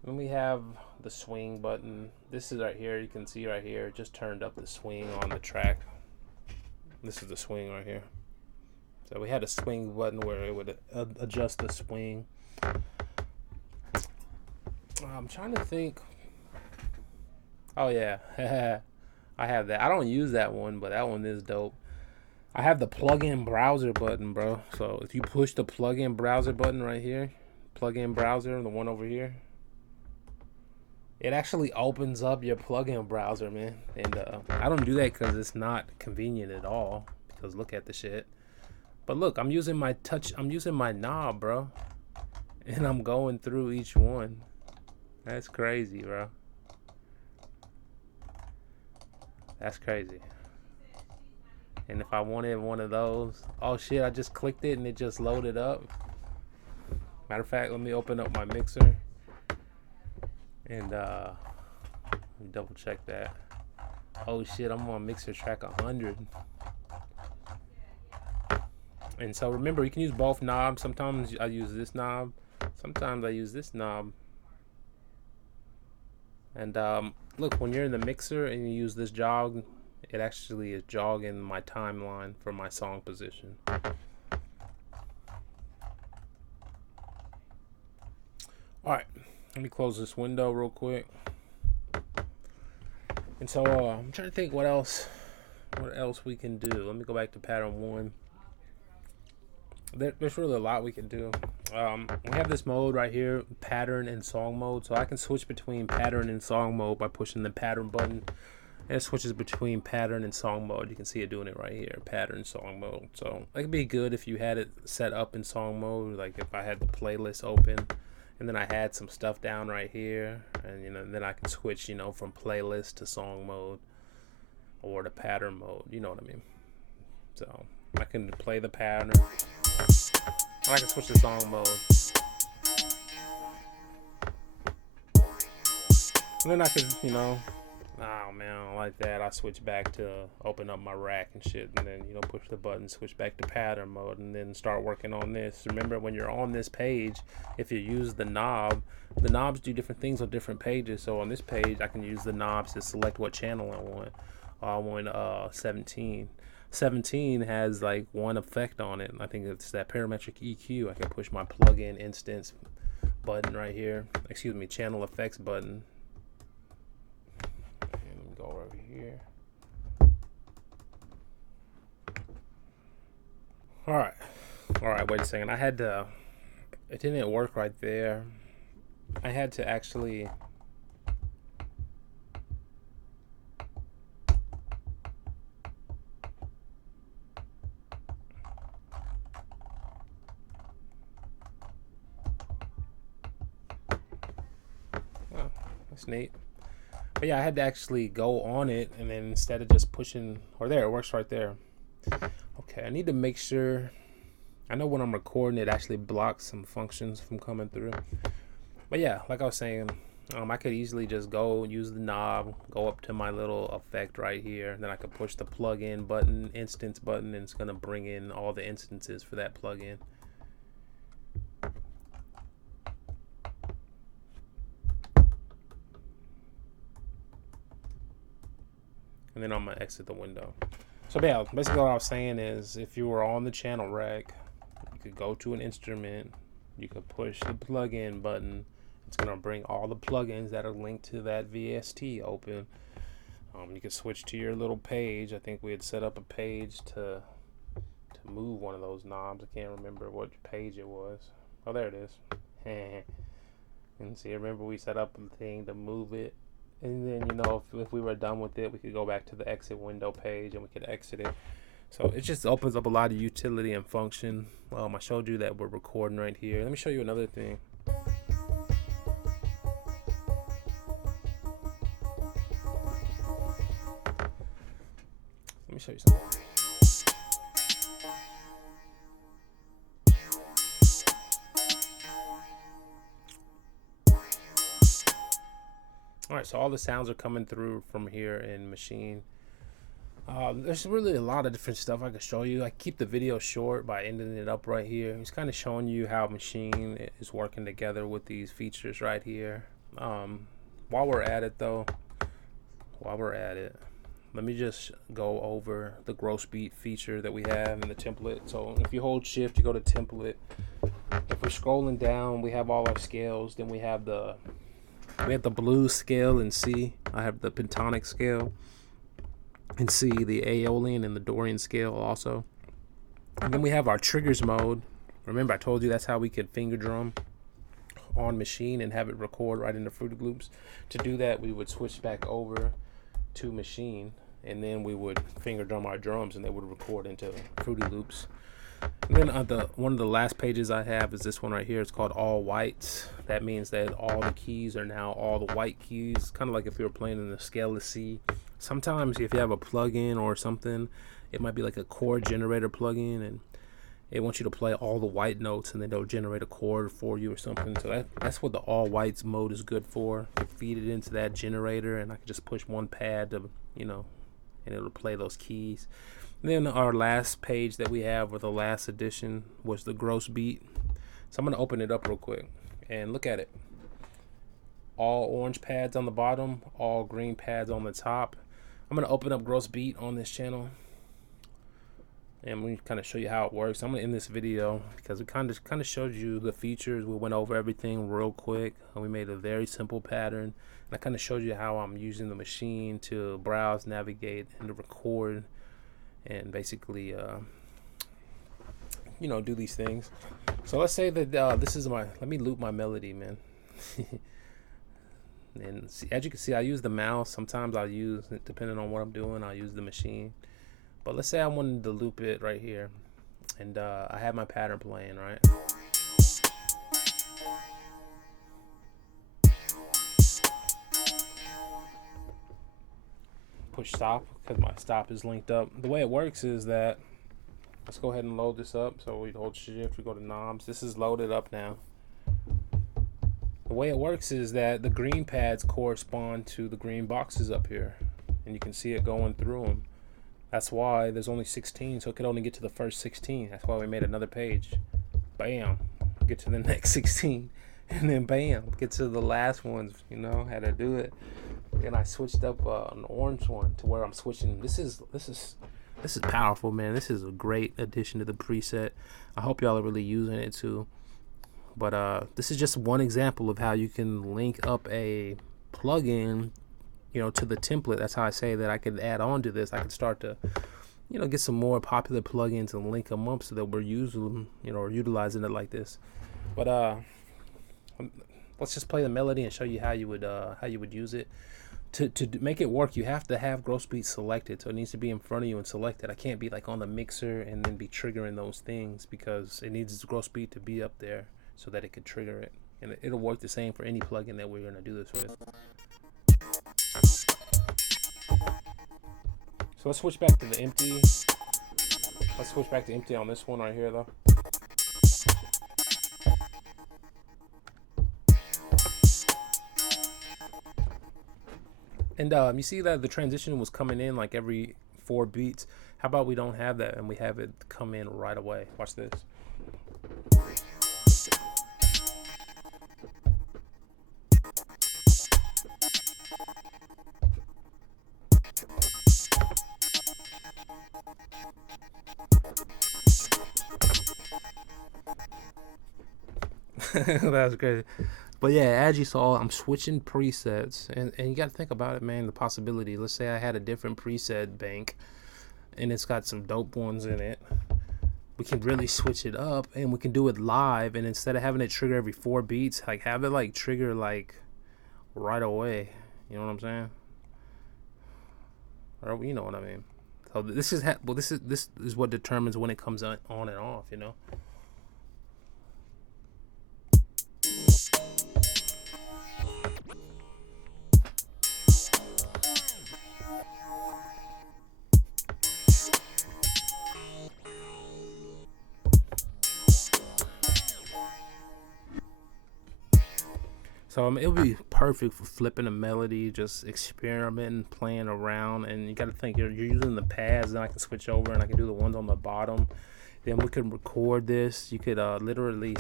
Then we have the swing button. This is right here. You can see right here, it just turned up the swing on the track. This is the swing right here. So we had a swing button where it would adjust the swing. I'm trying to think. Oh yeah, I have that. I don't use that one, but that one is dope. I have the plugin browser button, bro. So if you push the plugin browser button right here, plugin browser, the one over here, it actually opens up your plugin browser, man. And I don't do that because it's not convenient at all. Because look at the shit. But look, I'm using my knob, bro, and I'm going through each one. That's crazy, bro. That's crazy. And if I wanted one of those, oh shit, I just clicked it and it just loaded up. Matter of fact, let me open up my mixer and double check that. Oh shit, I'm on mixer track 100. And so remember, you can use both knobs. Sometimes I use this knob, sometimes I use this knob. And look, when you're in the mixer and you use this jog, it actually is jogging my timeline for my song position. Alright, let me close this window real quick. And so I'm trying to think what else we can do. Let me go back to pattern 1. There's really a lot we can do. We have this mode right here, pattern and song mode. So I can switch between pattern and song mode by pushing the pattern button. And it switches between pattern and song mode. You can see it doing it right here, pattern, song mode. So it could be good if you had it set up in song mode. Like if I had the playlist open and then I had some stuff down right here, and then I can switch, from playlist to song mode or to pattern mode. You know what I mean? So I can play the pattern. I can switch to song mode. And then I could, oh man, I don't like that. I switch back to open up my rack and shit, and then, push the button, switch back to pattern mode, and then start working on this. Remember, when you're on this page, if you use the knob, the knobs do different things on different pages. So on this page, I can use the knobs to select what channel I want. I want 17. 17 has like one effect on it. I think it's that parametric EQ. I can push my plugin instance button right here. Excuse me, channel effects button. And let me go over here. All right, wait a second. It didn't work right there. I had to actually that's neat. But yeah, I had to actually go on it, and then instead of just pushing, or there, it works right there. Okay, I need to make sure. I know when I'm recording, it actually blocks some functions from coming through. But yeah, like I was saying, I could easily just go use the knob, go up to my little effect right here. Then I could push the plugin button, instance button, and it's gonna bring in all the instances for that plugin. And then I'm gonna exit the window. So yeah, basically what I was saying is, if you were on the channel rack, you could go to an instrument, you could push the plugin button. It's gonna bring all the plugins that are linked to that VST open. You can switch to your little page. I think we had set up a page to move one of those knobs. I can't remember what page it was. Oh, there it is. And see, remember we set up a thing to move it. And then, if we were done with it, we could go back to the exit window page and we could exit it. So it just opens up a lot of utility and function. I showed you that we're recording right here. Let me show you another thing. Let me show you something. All right, so all the sounds are coming through from here in Maschine. There's really a lot of different stuff I could show you. I keep the video short by ending it up right here. It's kind of showing you how Maschine is working together with these features right here. While we're at it, let me just go over the gross beat feature that we have in the template. So if you hold shift, you go to template. If we're scrolling down, we have all our scales. Then we have the blues scale in C. I have the pentonic scale in C, the Aeolian and the Dorian scale also. And then we have our triggers mode. Remember, I told you that's how we could finger drum on Maschine and have it record right into Fruity Loops. To do that, we would switch back over to Maschine, and then we would finger drum our drums and they would record into Fruity Loops. And then one of the last pages I have is this one right here. It's called all whites. That means that all the keys are now all the white keys, kind of like if you were playing in the scale of C. Sometimes if you have a plugin or something, it might be like a chord generator plugin, and it wants you to play all the white notes, and then they'll generate a chord for you or something. So that's what the all whites mode is good for. You feed it into that generator, and I can just push one pad to, and it'll play those keys. And then our last page that we have, or the last edition, was the gross beat. So I'm going to open it up real quick and look at it. all orange pads on the bottom, all green pads on the top. I'm going to open up gross beat on this channel, and we kind of show you how it works. I'm going to end this video because we kind of showed you the features. We went over everything real quick, and we made a very simple pattern. And I kind of showed you how I'm using the machine to browse, navigate, and to record, and basically, you know, do these things. So let's say that this is my, let me loop my melody, man. And see, as you can see, I use the mouse. Sometimes I'll use, depending on what I'm doing, I'll use the machine. But let's say I wanted to loop it right here, and I have my pattern playing, right? Push stop because my stop is linked up. The way it works is that, let's go ahead and load this up. So we hold shift, we go to knobs. This is loaded up now. The way it works is that the green pads correspond to the green boxes up here, and you can see it going through them. That's why there's only 16, so it could only get to the first 16. That's why we made another page. Bam, get to the next 16, and then bam, get to the last ones. You know how to do it. And I switched up an orange one to where I'm switching. This is powerful, man. This is a great addition to the preset. I hope y'all are really using it too. But this is just one example of how you can link up a plugin, you know, to the template. That's how I say that I could add on to this. I could start to, you know, get some more popular plugins and link them up so that we're using, you know, or utilizing it like this. But let's just play the melody and show you how you would use it. To make it work, you have to have gross beat selected, so it needs to be in front of you and selected. I can't be like on the mixer and then be triggering those things, because it needs its gross beat to be up there so that it could trigger it. And it'll work the same for any plugin that we're going to do this with. So let's switch back to the empty. Let's switch back to empty on this one right here though. And you see that the transition was coming in like every 4 beats. How about we don't have that and we have it come in right away? Watch this. That was crazy. But yeah, as you saw, I'm switching presets, and you got to think about it, man, the possibility. Let's say I had a different preset bank and it's got some dope ones in it. We can really switch it up, and we can do it live, and instead of having it trigger every 4 beats, like have it like trigger like right away. You know what I'm saying? Or you know what I mean. So this is what determines when it comes on and off, you know. So it'll be perfect for flipping a melody, just experimenting, playing around. And you got to think, you're using the pads, then I can switch over and I can do the ones on the bottom. Then we can record this. You could literally,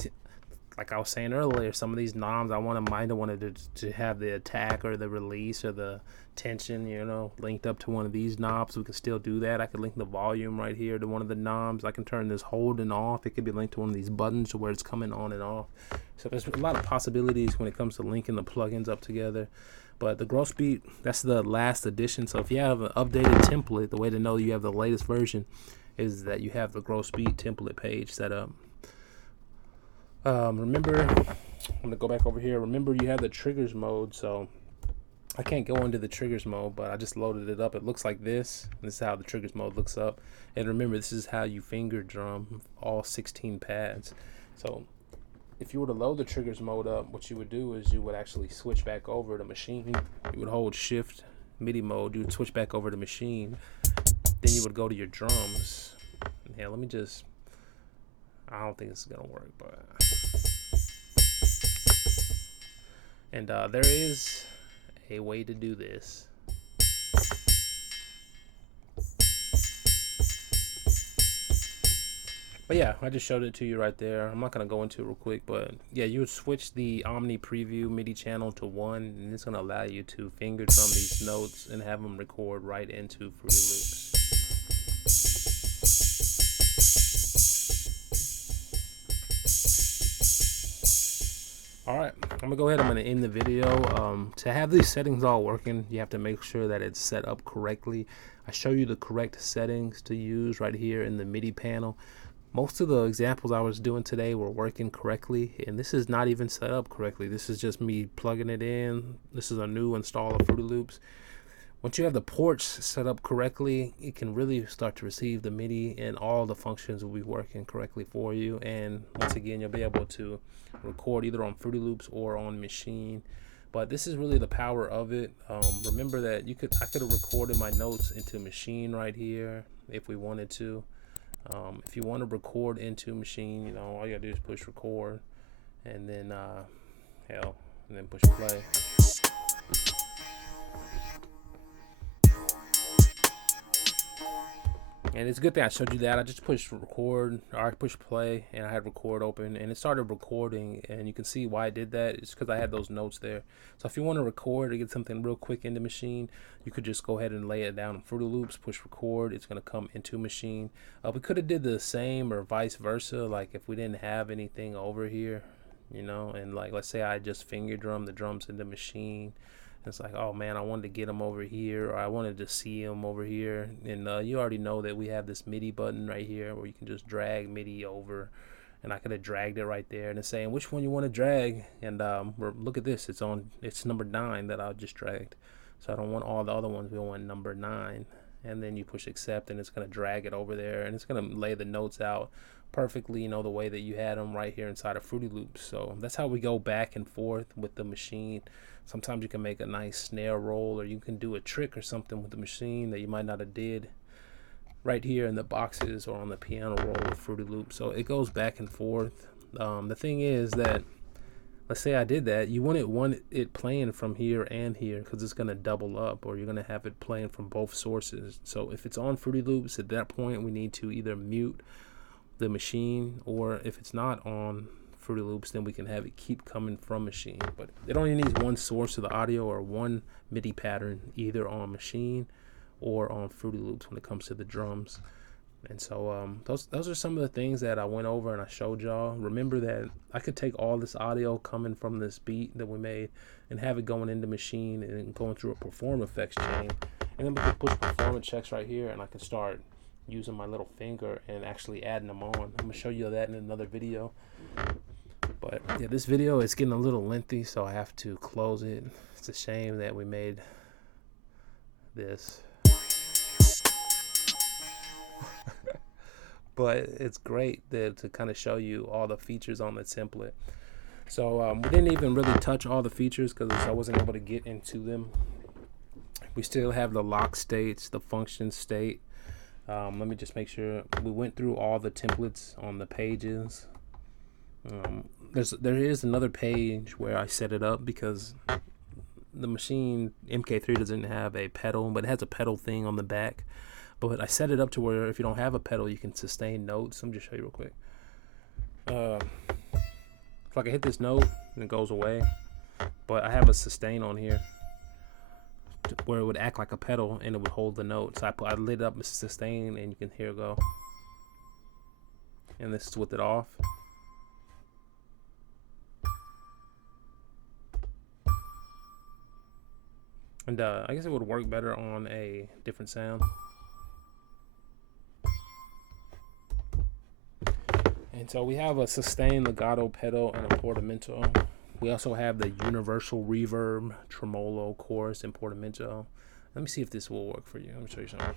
like I was saying earlier, some of these knobs I might have wanted to have the attack or the release or the tension, you know, linked up to one of these knobs. We can still do that. I could link the volume right here to one of the knobs. I can turn this hold and off. It could be linked to one of these buttons to where it's coming on and off. So there's a lot of possibilities when it comes to linking the plugins up together. But the gross beat, that's the last addition. So if you have an updated template, the way to know you have the latest version is that you have the gross beat template page set up. Remember, I'm gonna go back over here. Remember, you have the triggers mode, so I can't go into the triggers mode, but I just loaded it up. It looks like this. This is how the triggers mode looks up. And remember, this is how you finger drum all 16 pads. So if you were to load the triggers mode up, what you would do is you would actually switch back over to machine. You would hold shift MIDI mode. You would switch back over to machine. Then you would go to your drums. Yeah, let me just, I don't think this is gonna work, but and there is a way to do this. But yeah, I just showed it to you right there. I'm not gonna go into it real quick, but yeah, you would switch the Omni Preview MIDI channel to 1, and it's gonna allow you to finger drum these notes and have them record right into Fruity Loops. All right, I'm gonna go ahead. I'm gonna end the video. To have these settings all working, you have to make sure that it's set up correctly. I show you the correct settings to use right here in the MIDI panel. Most of the examples I was doing today were working correctly, and this is not even set up correctly. This is just me plugging it in. This is a new install of Fruity Loops. Once you have the ports set up correctly, it can really start to receive the MIDI, and all the functions will be working correctly for you. And once again, you'll be able to record either on Fruity Loops or on Maschine. But this is really the power of it. Remember that I could have recorded my notes into Maschine right here if we wanted to. If you want to record into Maschine, you know, all you gotta do is push record, and then and then push play. And it's a good thing I showed you that. I just pushed record, or I pushed play, and I had record open, and it started recording. And you can see why I did that. It's because I had those notes there. So if you want to record or get something real quick into Maschine, you could just go ahead and lay it down in Fruity Loops, push record. It's going to come into Maschine. We could have did the same or vice versa. Like if we didn't have anything over here, you know, and like let's say I just finger drum the drums into Maschine. It's like, oh man, I wanted to get them over here, or I wanted to see them over here. And you already know that we have this MIDI button right here where you can just drag MIDI over, and I could have dragged it right there, and it's saying which one you want to drag. And look at this, it's number 9 that I just dragged. So I don't want all the other ones, we want number 9. And then you push accept, and it's going to drag it over there, and it's going to lay the notes out perfectly, you know, the way that you had them right here inside of Fruity Loops. So that's how we go back and forth with the Maschine. Sometimes you can make a nice snare roll, or you can do a trick or something with the Maschine that you might not have did right here in the boxes or on the piano roll with Fruity Loops. So it goes back and forth. The thing is that, let's say I did that, you wouldn't want it playing from here and here because it's going to double up, or you're going to have it playing from both sources. So if it's on Fruity Loops, at that point we need to either mute the Maschine, or if it's not on Fruity Loops, then we can have it keep coming from Maschine. But it only needs one source of the audio, or one MIDI pattern, either on Maschine or on Fruity Loops when it comes to the drums. And so those are some of the things that I went over and I showed y'all. Remember that I could take all this audio coming from this beat that we made and have it going into Maschine and going through a perform effects chain, and then we can push performance checks right here, and I can start using my little finger and actually adding them on. I'm gonna show you that in another video. But yeah, this video is getting a little lengthy, so I have to close it. It's a shame that we made this. But it's great to kind of show you all the features on the template. So we didn't even really touch all the features because I wasn't able to get into them. We still have the lock states, the function state. Let me just make sure we went through all the templates on the pages. There is another page where I set it up because the Maschine MK3 doesn't have a pedal, but it has a pedal thing on the back. But I set it up to where if you don't have a pedal, you can sustain notes. Let me just show you real quick. If I can hit this note and it goes away, but I have a sustain on here where it would act like a pedal and it would hold the note. So I lit up the sustain, and you can hear it go. And this is with it off. And I guess it would work better on a different sound. And so we have a sustain, legato pedal, and a portamento. We also have the universal reverb, tremolo, chorus, and portamento. Let me see if this will work for you. Let me show you something.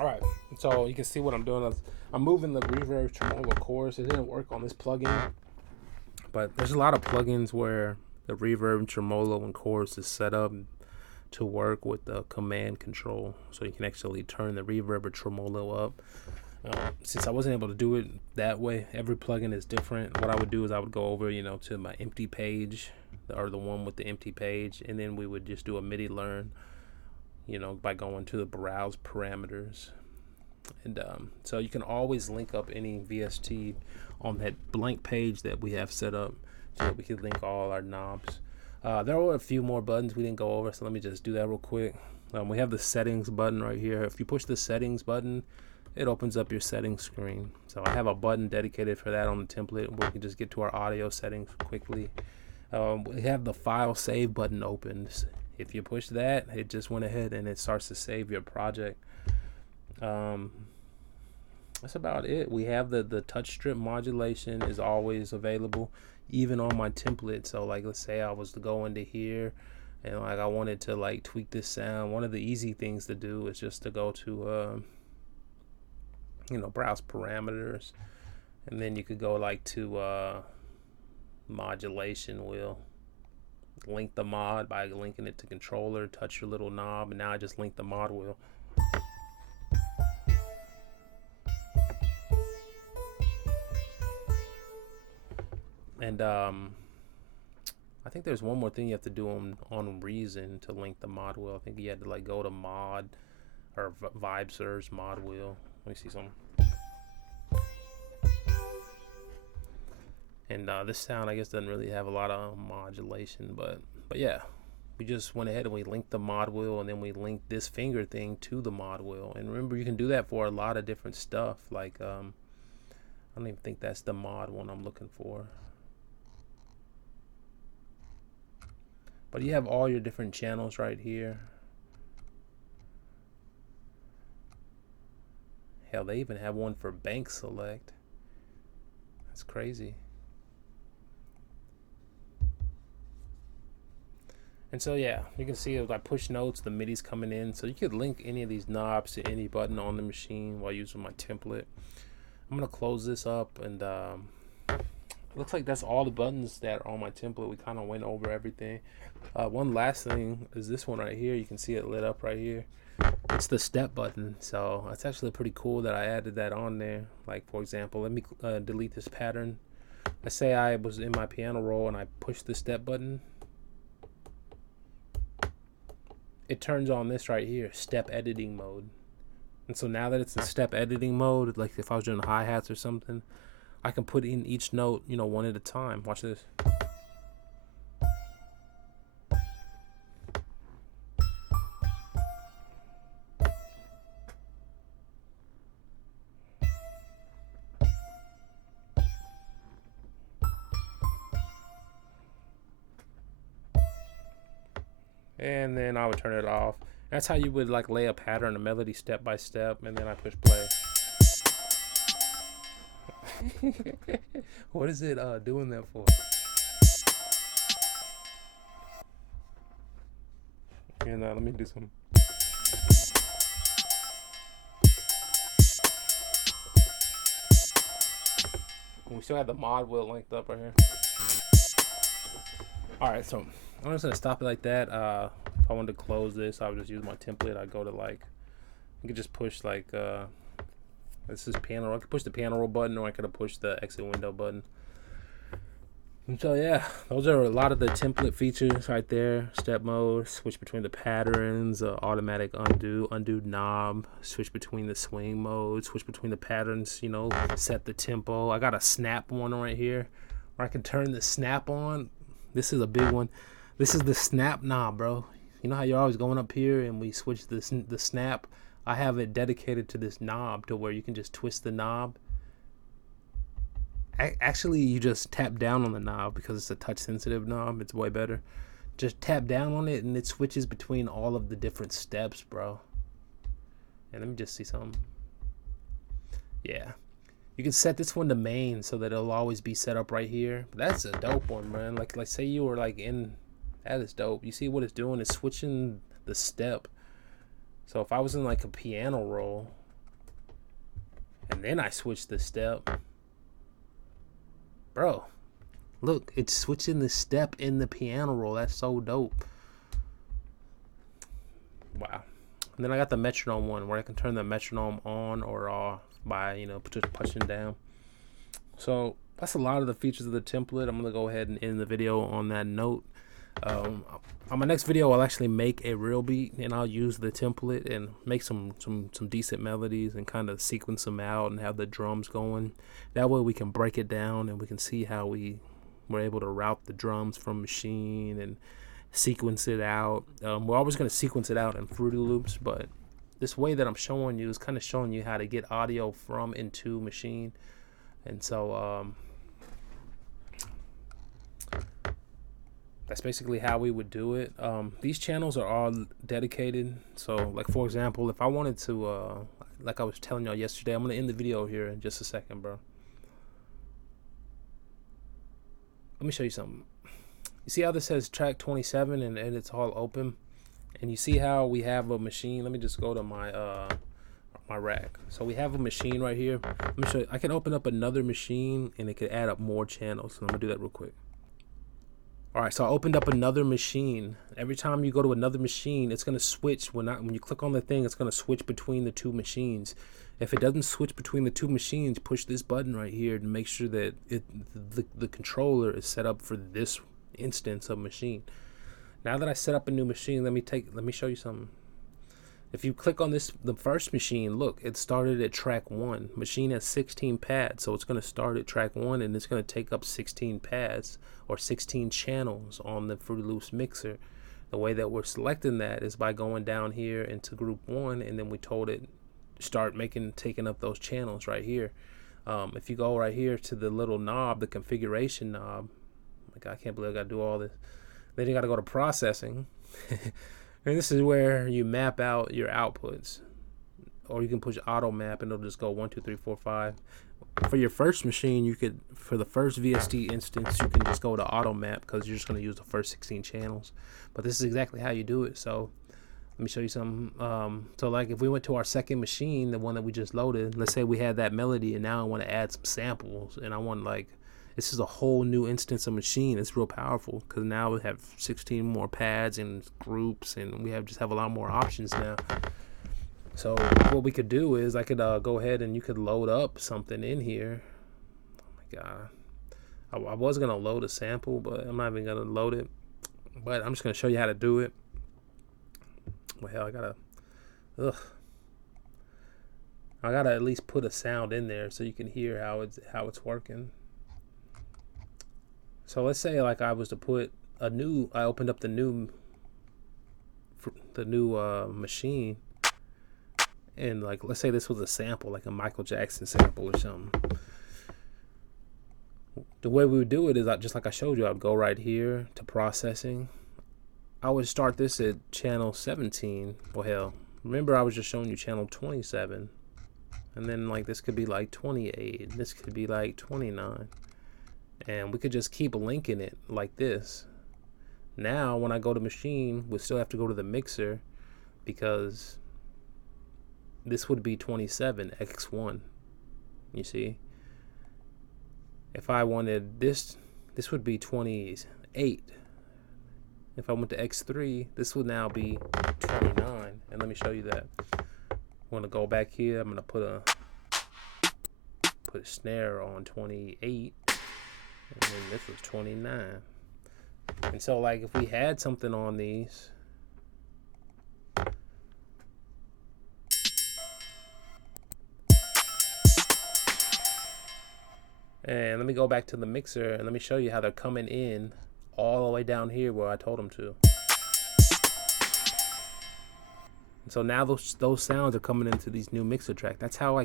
All right, so you can see what I'm doing. I'm moving the reverb, tremolo, chorus. It didn't work on this plugin, but there's a lot of plugins where the reverb, tremolo, and chorus is set up to work with the command control, so you can actually turn the reverb or tremolo up. Since I wasn't able to do it that way, every plugin is different. What I would do is I would go over, to my empty page, or the one with the empty page, and then we would just do a MIDI learn, by going to the browse parameters. And so you can always link up any VST on that blank page that we have set up, so that we can link all our knobs. There were a few more buttons we didn't go over, so let me just do that real quick. We have the settings button right here. If you push the settings button, it opens up your settings screen. So I have a button dedicated for that on the template where we can just get to our audio settings quickly. We have the file save button opened. If you push that, it just went ahead and it starts to save your project. That's about it. We have the TouchStrip modulation is always available, even on my template. So like, let's say I was to go into here and like I wanted to like tweak this sound. One of the easy things to do is just to go to browse parameters, and then you could go like to modulation wheel, link the mod by linking it to controller, touch your little knob, and now I just link the mod wheel. And I think there's one more thing you have to do on Reason to link the mod wheel. I think you had to like go to mod or vibe search mod wheel. Let me see something. And this sound, I guess, doesn't really have a lot of modulation, but yeah, we just went ahead and we linked the mod wheel, and then we linked this finger thing to the mod wheel. And remember, you can do that for a lot of different stuff. Like I don't even think that's the mod one I'm looking for. But you have all your different channels right here. Hell, they even have one for bank select. That's crazy. And so yeah, you can see as I push notes, the MIDI's coming in. So you could link any of these knobs to any button on the machine while using my template. I'm gonna close this up, and looks like that's all the buttons that are on my template. We kind of went over everything. One last thing is this one right here. You can see it lit up right here. It's the step button. So it's actually pretty cool that I added that on there. Like, for example, let me delete this pattern. Let's say I was in my piano roll and I push the step button. It turns on this right here, step editing mode. And so now that it's in step editing mode, like if I was doing hi-hats or something, I can put in each note, one at a time. Watch this. And then I would turn it off. That's how you would like lay a pattern, a melody step by step, and then I push play. What is it doing that for? And let me do some. We still have the mod wheel linked up right here. Alright, so I'm just gonna stop it like that. If I wanted to close this, I would just use my template. I'd go to like, you could just push like this is piano. I could push the piano roll button, or I could have pushed the exit window button. And so yeah, those are a lot of the template features right there. Step mode, switch between the patterns, automatic undo knob, switch between the swing mode, switch between the patterns, set the tempo. I got a snap one right here where I can turn the snap on. This is a big one. This is the snap knob, bro. You know how you're always going up here and we switch the snap? I have it dedicated to this knob to where you can just twist the knob. Actually, you just tap down on the knob because it's a touch sensitive knob. It's way better. Just tap down on it and it switches between all of the different steps, bro. And let me just see something. Yeah. You can set this one to main so that it'll always be set up right here. But that's a dope one, man. Like say you were like in, that is dope. You see what it's doing? It's switching the step. So if I was in like a piano roll and then I switch the step, bro, look, it's switching the step in the piano roll. That's so dope. Wow. And then I got the metronome one where I can turn the metronome on or off by, you know, just pushing down. So that's a lot of the features of the template. I'm gonna go ahead and end the video on that note. On my next video, I'll actually make a real beat and I'll use the template and make some decent melodies and kind of sequence them out and have the drums going. That way we can break it down and we can see how we were able to route the drums from Maschine and sequence it out. We're always going to sequence it out in Fruity Loops, but this way that I'm showing you is kind of showing you how to get audio from and to Maschine. And so that's basically how we would do it. These channels are all dedicated. So like, for example, if I wanted to, like I was telling y'all yesterday, I'm going to end the video here in just a second, bro. Let me show you something. You see how this says track 27 and it's all open? And you see how we have a machine? Let me just go to my my rack. So we have a machine right here. Let me show you. I can open up another machine and it could add up more channels. So I'm gonna do that real quick. All right, so I opened up another machine. Every time you go to another machine, it's gonna switch. When you click on the thing, it's gonna switch between the two machines. If it doesn't switch between the two machines, push this button right here to make sure that the controller is set up for this instance of machine. Now that I set up a new machine, let me show you something. If you click on this, the first machine, look, it started at track 1. Machine has 16 pads, so it's going to start at track 1 and it's going to take up 16 pads or 16 channels on the Fruity Loops mixer. The way that we're selecting that is by going down here into group 1, and then we told it start taking up those channels right here. If you go right here to the little knob, the configuration knob, like, I can't believe I got to do all this. Then you got to go to processing. And this is where you map out your outputs, or you can push auto map and it'll just go 1 2 3 4 5. For your first machine, you could, for the first VST instance, you can just go to auto map because you're just going to use the first 16 channels. But this is exactly how you do it. So let me show you something. So like if we went to our second machine, the one that we just loaded, let's say we had that melody and now I want to add some samples and I want, like, this is a whole new instance of machine. It's real powerful because now we have 16 more pads and groups, and we just have a lot more options now. So what we could do is I could go ahead and you could load up something in here. Oh my God. I was going to load a sample, but I'm not even going to load it. But I'm just going to show you how to do it. Well, hell, I gotta at least put a sound in there so you can hear how it's working. So let's say like I was to put I opened up the new machine, and like let's say this was a sample, like a Michael Jackson sample or something. The way we would do it is just like I showed you. I'd go right here to processing. I would start this at channel 17. Well, hell, remember I was just showing you channel 27, and then like this could be like 28. This could be like 29. And we could just keep linking it like this. Now, when I go to machine, we still have to go to the mixer because this would be 27 X1. You see? If I wanted this would be 28. If I went to X3, this would now be 29. And let me show you that. I'm going to go back here. I'm going to put a snare on 28. And then this was 29. And so like if we had something on these, and let me go back to the mixer and let me show you how they're coming in all the way down here where I told them to. And so now those sounds are coming into these new mixer tracks. That's how you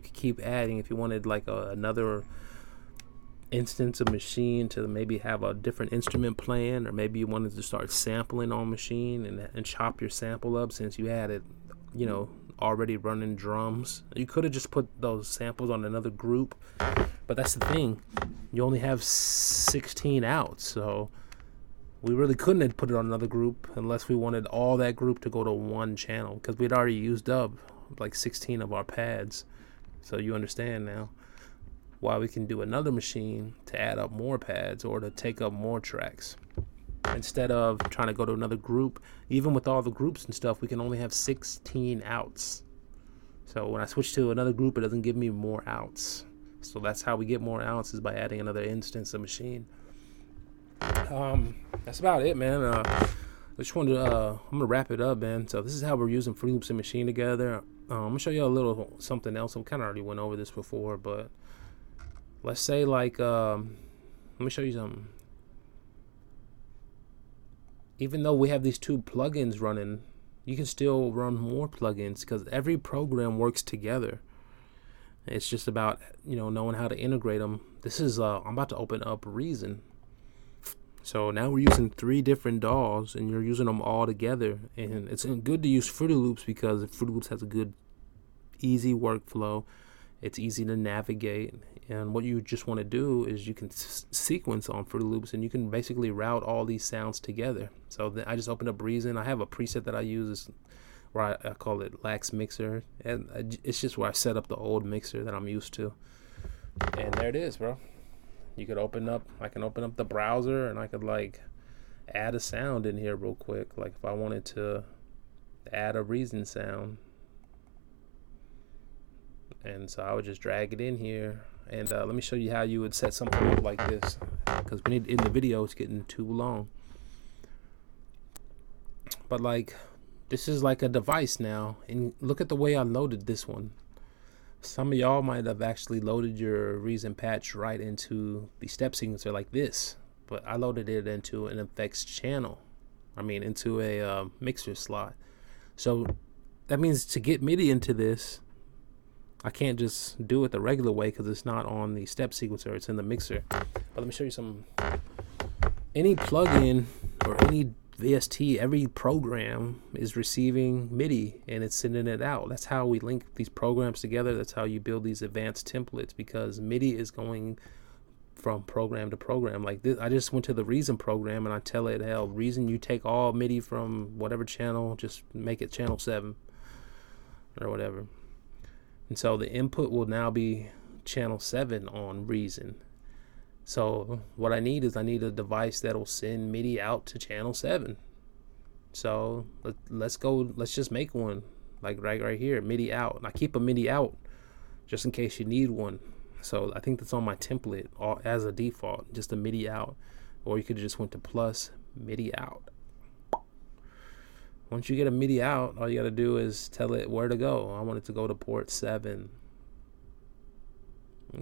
could keep adding if you wanted like another instance of machine to maybe have a different instrument playing, or maybe you wanted to start sampling on machine and chop your sample up since you had it, you know, already running drums. You could have just put those samples on another group, but that's the thing, you only have 16 outs, so we really couldn't have put it on another group unless we wanted all that group to go to one channel, because we'd already used up like 16 of our pads. So you understand now why we can do another machine to add up more pads or to take up more tracks. instead of trying to go to another group. Even with all the groups and stuff, we can only have 16 outs. So when I switch to another group, it doesn't give me more outs. So that's how we get more outs, is by adding another instance of Maschine. That's about it, man. I just wanted to, I'm gonna wrap it up, man. So this is how we're using Fruity Loops and Maschine together. I'm gonna show you a little something else. I kind of already went over this before, but let's say like, let me show you something. Even though we have these 2 plugins running, you can still run more plugins because every program works together. It's just about, you know, knowing how to integrate them. This is, I'm about to open up Reason. So now we're using 3 different DAWs, and you're using them all together. And it's good to use Fruity Loops because Fruity Loops has a good, easy workflow. It's easy to navigate. And what you just want to do is you can sequence on Fruity Loops, and you can basically route all these sounds together. So I just opened up Reason. I have a preset that I use where I call it Lax Mixer. And it's just where I set up the old mixer that I'm used to. And there it is, bro. You could open up, I can open up the browser, and I could like add a sound in here real quick. Like if I wanted to add a Reason sound. And so I would just drag it in here. And let me show you how you would set something up like this, because in the video it's getting too long. But like, this is like a device now, and look at the way I loaded this one. Some of y'all might have actually loaded your Reason patch right into the step sequencer like this, but I loaded it into an effects channel. I mean, into a mixer slot. So that means to get MIDI into this, I can't just do it the regular way because it's not on the step sequencer, it's in the mixer. But let me show you some. Any plugin or any VST, every program is receiving MIDI and it's sending it out. That's how we link these programs together. That's how you build these advanced templates, because MIDI is going from program to program. Like this, I just went to the Reason program and I tell it, hell, Reason, you take all MIDI from whatever channel, just make it channel 7 or whatever. And so the input will now be channel 7 on Reason. So what I need is I need a device that'll send MIDI out to channel 7. So let's just make one, like right here, MIDI out. And I keep a MIDI out just in case you need one. So I think that's on my template as a default, just a MIDI out. Or you could just went to plus MIDI out. Once you get a MIDI out, all you got to do is tell it where to go. I want it to go to port 7.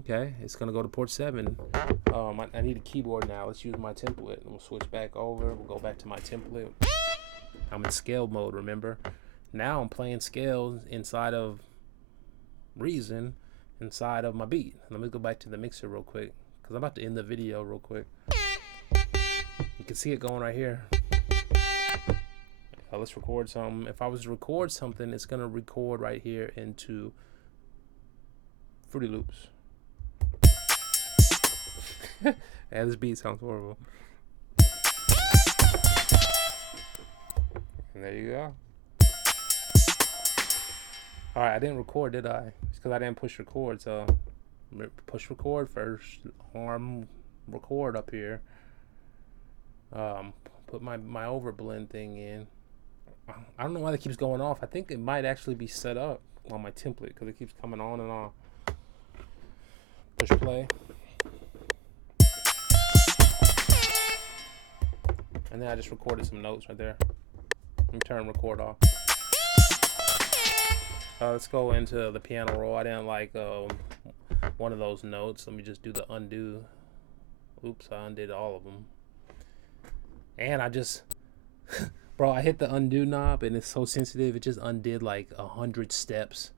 Okay, it's going to go to port 7. I need a keyboard now. Let's use my template. We'll switch back over. We'll go back to my template. I'm in scale mode, remember? Now I'm playing scales inside of Reason, inside of my beat. Let me go back to the mixer real quick, because I'm about to end the video real quick. You can see it going right here. Let's record something. If I was to record something, it's going to record right here into Fruity Loops. Yeah, this beat sounds horrible. And there you go. Alright, I didn't record, did I? It's because I didn't push record, so push record first. Arm record up here. Put my overblend thing in. I don't know why that keeps going off. I think it might actually be set up on my template because it keeps coming on and off. Push play. And then I just recorded some notes right there. Let me turn record off. Let's go into the piano roll. I didn't like one of those notes. Let me just do the undo. Oops, I undid all of them. And I just, bro, I hit the undo knob and it's so sensitive. It just undid like 100 steps.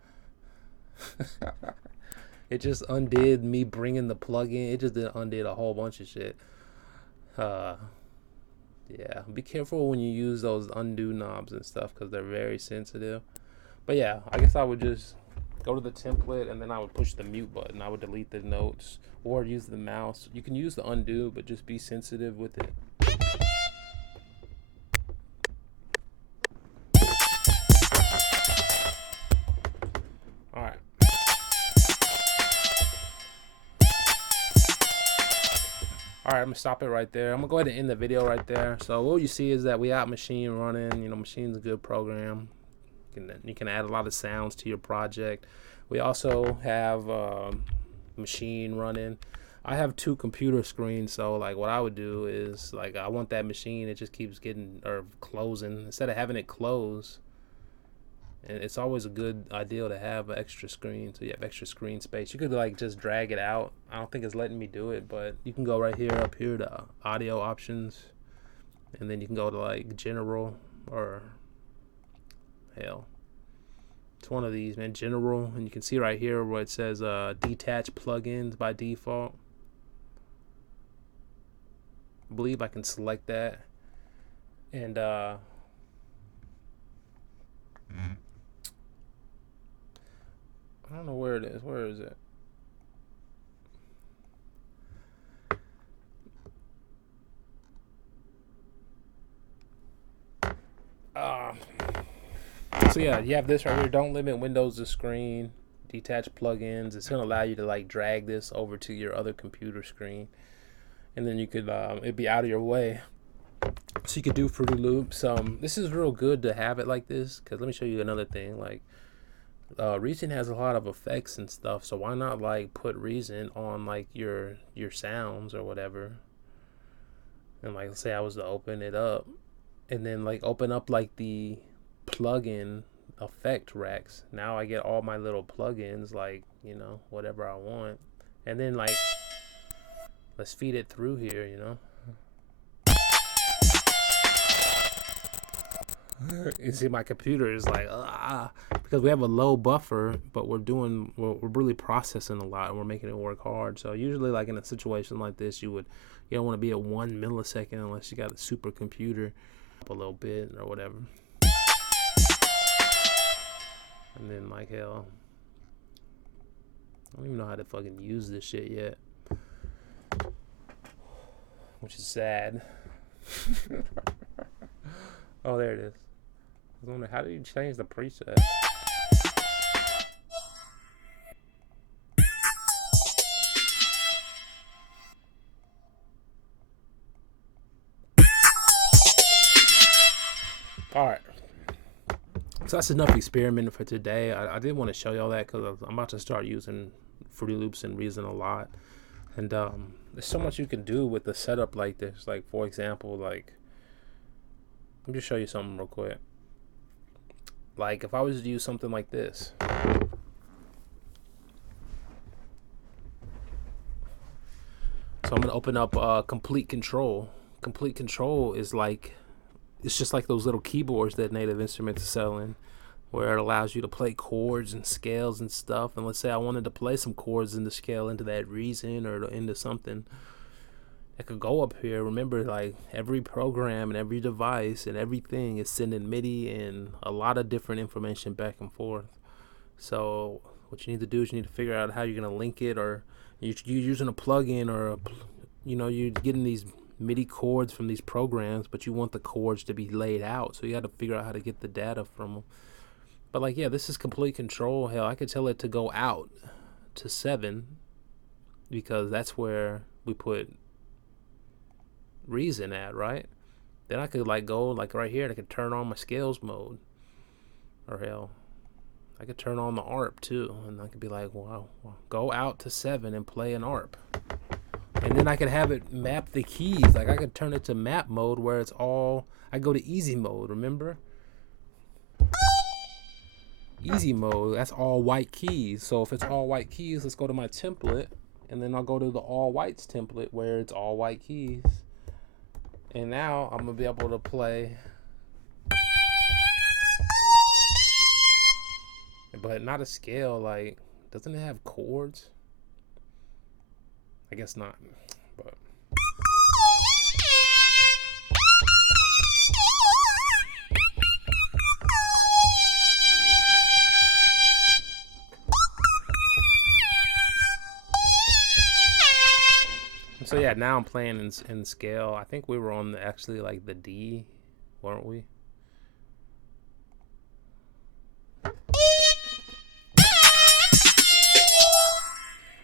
It just undid me bringing the plug in. It just undid a whole bunch of shit. Yeah, be careful when you use those undo knobs and stuff because they're very sensitive. But yeah, I guess I would just go to the template and then I would push the mute button. I would delete the notes or use the mouse. You can use the undo, but just be sensitive with it. Alright. Alright, I'm gonna stop it right there. I'm gonna go ahead and end the video right there. So what you see is that we got Maschine running. You know, Maschine's a good program. You can add a lot of sounds to your project. We also have Maschine running. I have 2 computer screens, so like what I would do is like I want that machine, it just keeps getting or closing. Instead of having it close, and it's always a good idea to have an extra screen, so you have extra screen space. You could like just drag it out. I don't think it's letting me do it, but you can go right here up here to audio options, and then you can go to like general, or hell, it's one of these, man, general, and you can see right here where it says detach plugins by default. I believe I can select that, and I don't know where it is. Where is it? So yeah, you have this right here. Don't limit windows to screen. Detach plugins. It's gonna allow you to like drag this over to your other computer screen, and then you could it'd be out of your way. So you could do Fruity Loops. This is real good to have it like this, because let me show you another thing. Like Reason has a lot of effects and stuff, so why not like put Reason on like your sounds or whatever. And like let's say I was to open it up, and then like open up like the plugin effect racks. Now I get all my little plugins, like, you know, whatever I want, and then like let's feed it through here, you know. You see my computer is like because we have a low buffer, but we're really processing a lot, and we're making it work hard. So usually like in a situation like this, you don't want to be at 1 millisecond unless you got a super computer up a little bit or whatever. And then like hell, I don't even know how to fucking use this shit yet, which is sad. Oh, there it is. I was wondering, how do you change the preset? Alright. So that's enough experimenting for today. I did want to show y'all that because I'm about to start using Fruity Loops and Reason a lot. And there's so much you can do with the setup like this. Like, for example, like, let me just show you something real quick. Like if I was to use something like this. So I'm going to open up Complete Control. Complete Control is like, it's just like those little keyboards that Native Instruments are selling, where it allows you to play chords and scales and stuff. And let's say I wanted to play some chords in the scale into that Reason or into something. I could go up here. Remember, like every program and every device and everything is sending MIDI and a lot of different information back and forth. So what you need to do is you need to figure out how you're going to link it, or you're using a plugin, or you're getting these MIDI chords from these programs, but you want the chords to be laid out. So you got to figure out how to get the data from them. But like, yeah, this is Complete Control. Hell, I could tell it to go out to 7 because that's where we put Reason at, right? Then I could like go like right here and I could turn on my scales mode, or hell, I could turn on the ARP too, and I could be like, wow, go out to 7 and play an ARP, and then I could have it map the keys. Like I could turn it to map mode where it's all, I go to easy mode, remember? Easy mode, that's all white keys. So if it's all white keys, let's go to my template, and then I'll go to the all whites template where it's all white keys. And now I'm gonna be able to play, but not a scale. Like, doesn't it have chords? I guess not, but so yeah, now I'm playing in scale. I think we were on actually like the D, weren't we?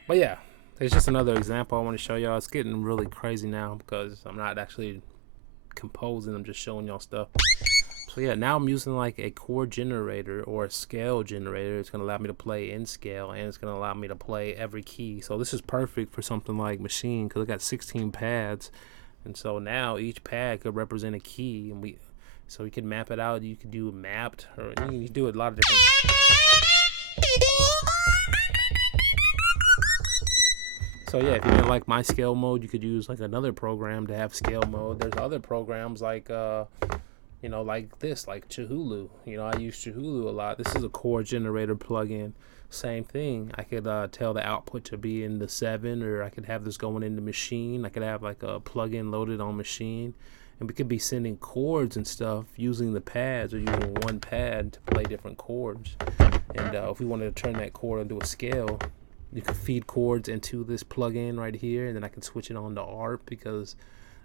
But yeah, It's just another example I want to show y'all. It's getting really crazy now because I'm not actually composing, I'm just showing y'all stuff. So yeah, now I'm using like a chord generator or a scale generator. It's gonna allow me to play in scale, and it's gonna allow me to play every key. So this is perfect for something like Maschine because I got 16 pads, and so now each pad could represent a key, and so we can map it out. You could do mapped, or you can do a lot of different. So yeah, if you didn't like my scale mode, you could use like another program to have scale mode. There's other programs like you know, like this, like Chihulu. You know, I use Chihulu a lot. This is a chord generator plugin. Same thing. I could tell the output to be in the 7, or I could have this going into Maschine. I could have like a plugin loaded on Maschine, and we could be sending chords and stuff using the pads or using one pad to play different chords. And if we wanted to turn that chord into a scale, you can feed chords into this plugin right here, and then I can switch it on to ARP, because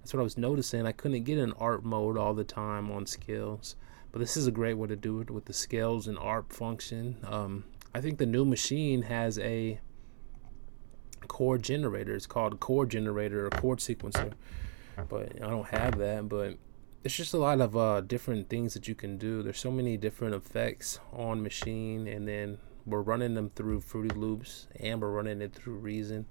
that's what I was noticing. I couldn't get in ARP mode all the time on scales, but this is a great way to do it with the scales and ARP function. I think the new Maschine has a chord generator. It's called a chord generator or chord sequencer, but I don't have that. But it's just a lot of different things that you can do. There's so many different effects on Maschine, and then we're running them through Fruity Loops, and we're running it through Reason.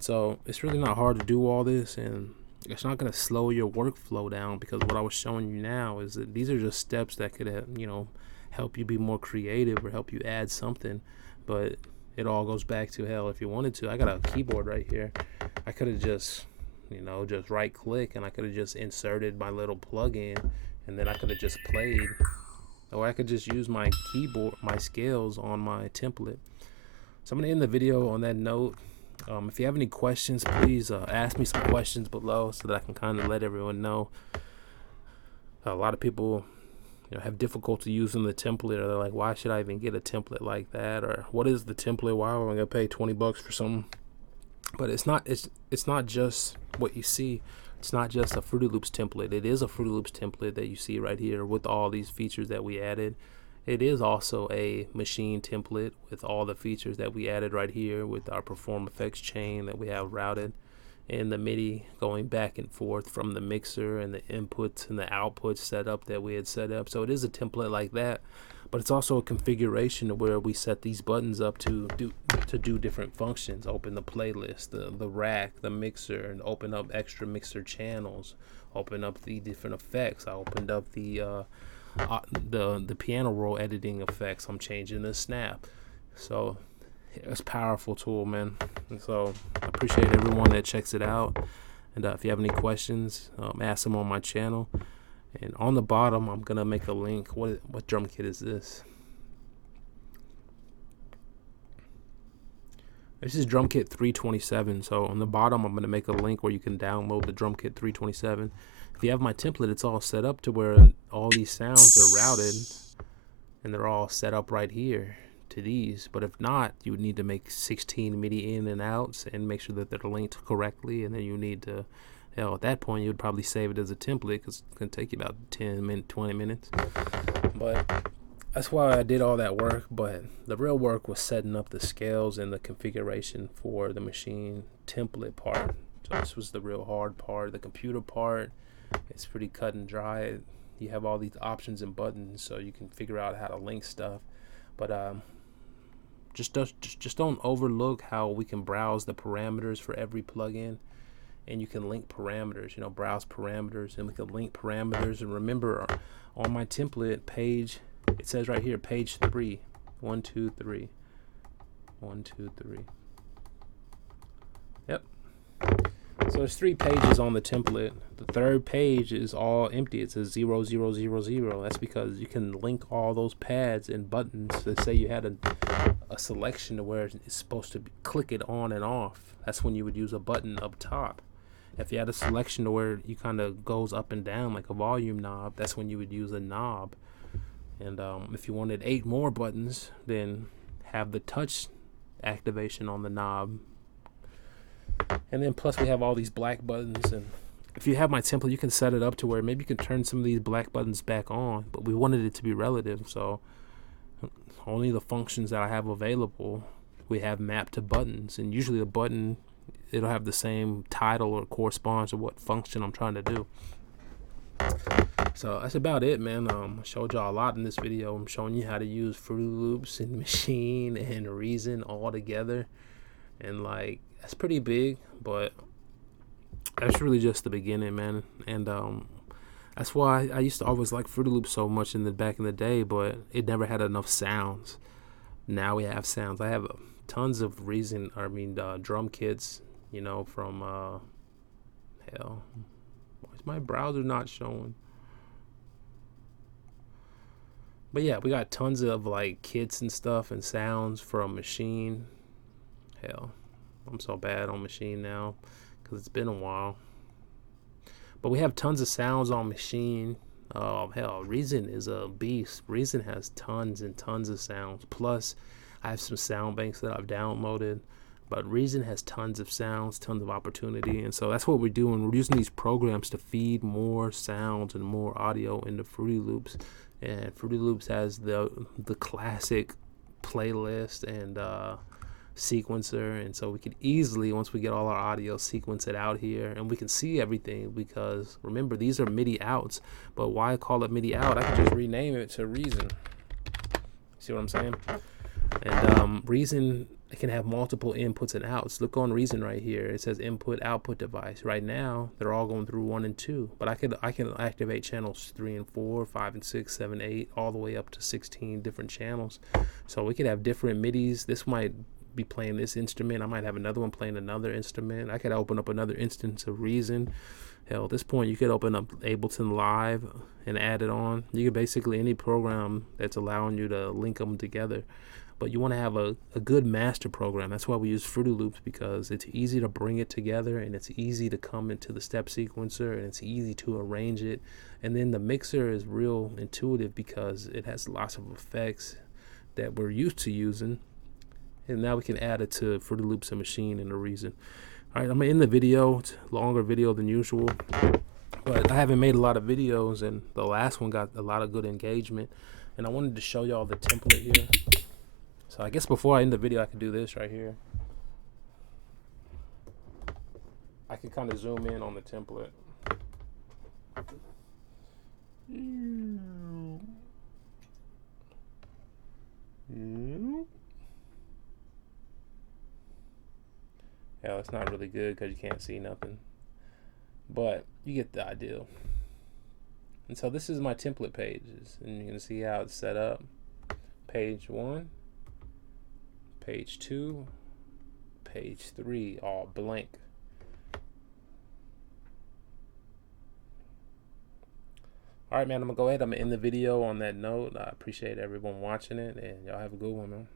So it's really not hard to do all this, and it's not going to slow your workflow down, because what I was showing you now is that these are just steps that could, you know, help you be more creative or help you add something. But it all goes back to, hell, if you wanted to, I got a keyboard right here. I could have just, you know, just right click, and I could have just inserted my little plugin, and then I could have just played. Or I could just use my keyboard, my scales on my template. So I'm going to end the video on that note. If you have any questions, please ask me some questions below so that I can kind of let everyone know. A lot of people, you know, have difficulty using the template, or they're like, why should I even get a template like that? Or what is the template? Why am I going to pay 20 bucks for something? But it's not just what you see. It's not just a Fruity Loops template. It is a Fruity Loops template that you see right here with all these features that we added. It is also a Maschine template with all the features that we added right here, with our Perform Effects chain that we have routed, and the MIDI going back and forth from the mixer, and the inputs and the outputs setup that we had set up. So it is a template like that, but it's also a configuration where we set these buttons up to do different functions. Open the playlist, the rack, the mixer, and open up extra mixer channels. Open up the different effects. I opened up the piano roll editing effects. I'm changing the snap. So it's a powerful tool, man. And so I appreciate everyone that checks it out. And if you have any questions, ask them on my channel. And on the bottom, I'm gonna make a link. What drum kit is this? This is drum kit 327. So on the bottom, I'm gonna make a link where you can download the drum kit 327. If you have my template, it's all set up to where all these sounds are routed, and they're all set up right here to these. But if not, you would need to make 16 MIDI in and outs and make sure that they're linked correctly. And then you need to, hell, at that point, you would probably save it as a template, because it's going to take you about 20 minutes. But that's why I did all that work. But the real work was setting up the scales and the configuration for the Maschine template part. So this was the real hard part. The computer part, it's pretty cut and dry. You have all these options and buttons, so you can figure out how to link stuff. But just don't overlook how we can browse the parameters for every plugin, and you can link parameters. You know, browse parameters, and we can link parameters. And remember, on my template page, it says right here, page 3, 1, 2, 3, 1, 2, 3. Yep. So there's 3 pages on the template. The third page is all empty. It says 0, 0, 0, 0. That's because you can link all those pads and buttons. Let's say you had a selection to where it's supposed to click it on and off. That's when you would use a button up top. If you had a selection to where you kind of goes up and down like a volume knob, that's when you would use a knob. And if you wanted 8 more buttons, then have the touch activation on the knob. And then plus we have all these black buttons, and if you have my template, you can set it up to where maybe you can turn some of these black buttons back on, but we wanted it to be relative, so only the functions that I have available we have mapped to buttons. And usually the button it'll have the same title or corresponds to what function I'm trying to do. So that's about it, man. I showed y'all a lot in this video. I'm showing you how to use Fruity Loops and Maschine and Reason all together, and like that's pretty big, but that's really just the beginning, man. And that's why I used to always like Fruity Loops so much back in the day, but it never had enough sounds. Now we have sounds. I have tons of drum kits, you know, from hell. Why is my browser not showing? But yeah, we got tons of like kits and stuff and sounds from Maschine. Hell, I'm so bad on Maschine now because it's been a while. But we have tons of sounds on Maschine. Hell, Reason is a beast. Reason has tons and tons of sounds. Plus, I have some sound banks that I've downloaded. But Reason has tons of sounds, tons of opportunity. And so that's what we're doing. We're using these programs to feed more sounds and more audio into Fruity Loops. And Fruity Loops has the classic playlist and sequencer, and so we could easily, once we get all our audio, sequence it out here, and we can see everything, because remember, these are MIDI outs. But why call it MIDI out? I could just rename it to Reason. See what I'm saying? And Reason can have multiple inputs and outs. Look on Reason right here. It says input output device. Right now they're all going through 1 and 2, but I can activate channels 3 and 4, 5 and 6, 7, 8, all the way up to 16 different channels. So we could have different MIDIs. This might be playing this instrument. I might have another one playing another instrument. I could open up another instance of Reason. Hell, at this point you could open up Ableton Live and add it on. You could basically any program that's allowing you to link them together. But you want to have a good master program. That's why we use Fruity Loops, because it's easy to bring it together, and it's easy to come into the step sequencer, and it's easy to arrange it. And then the mixer is real intuitive because it has lots of effects that we're used to using. And now we can add it to Fruity Loops and Maschine and the Reason. All right, I'm going to end the video. It's a longer video than usual. But I haven't made a lot of videos, and the last one got a lot of good engagement. And I wanted to show y'all the template here. So I guess before I end the video, I could do this right here. I can kind of zoom in on the template. Yeah, it's not really good because you can't see nothing. But you get the idea. And so this is my template pages. And you can see how it's set up. Page 1. Page 2, page 3, all blank. All right, man, I'm gonna go ahead. I'm gonna end the video on that note. I appreciate everyone watching it, and y'all have a good one, man.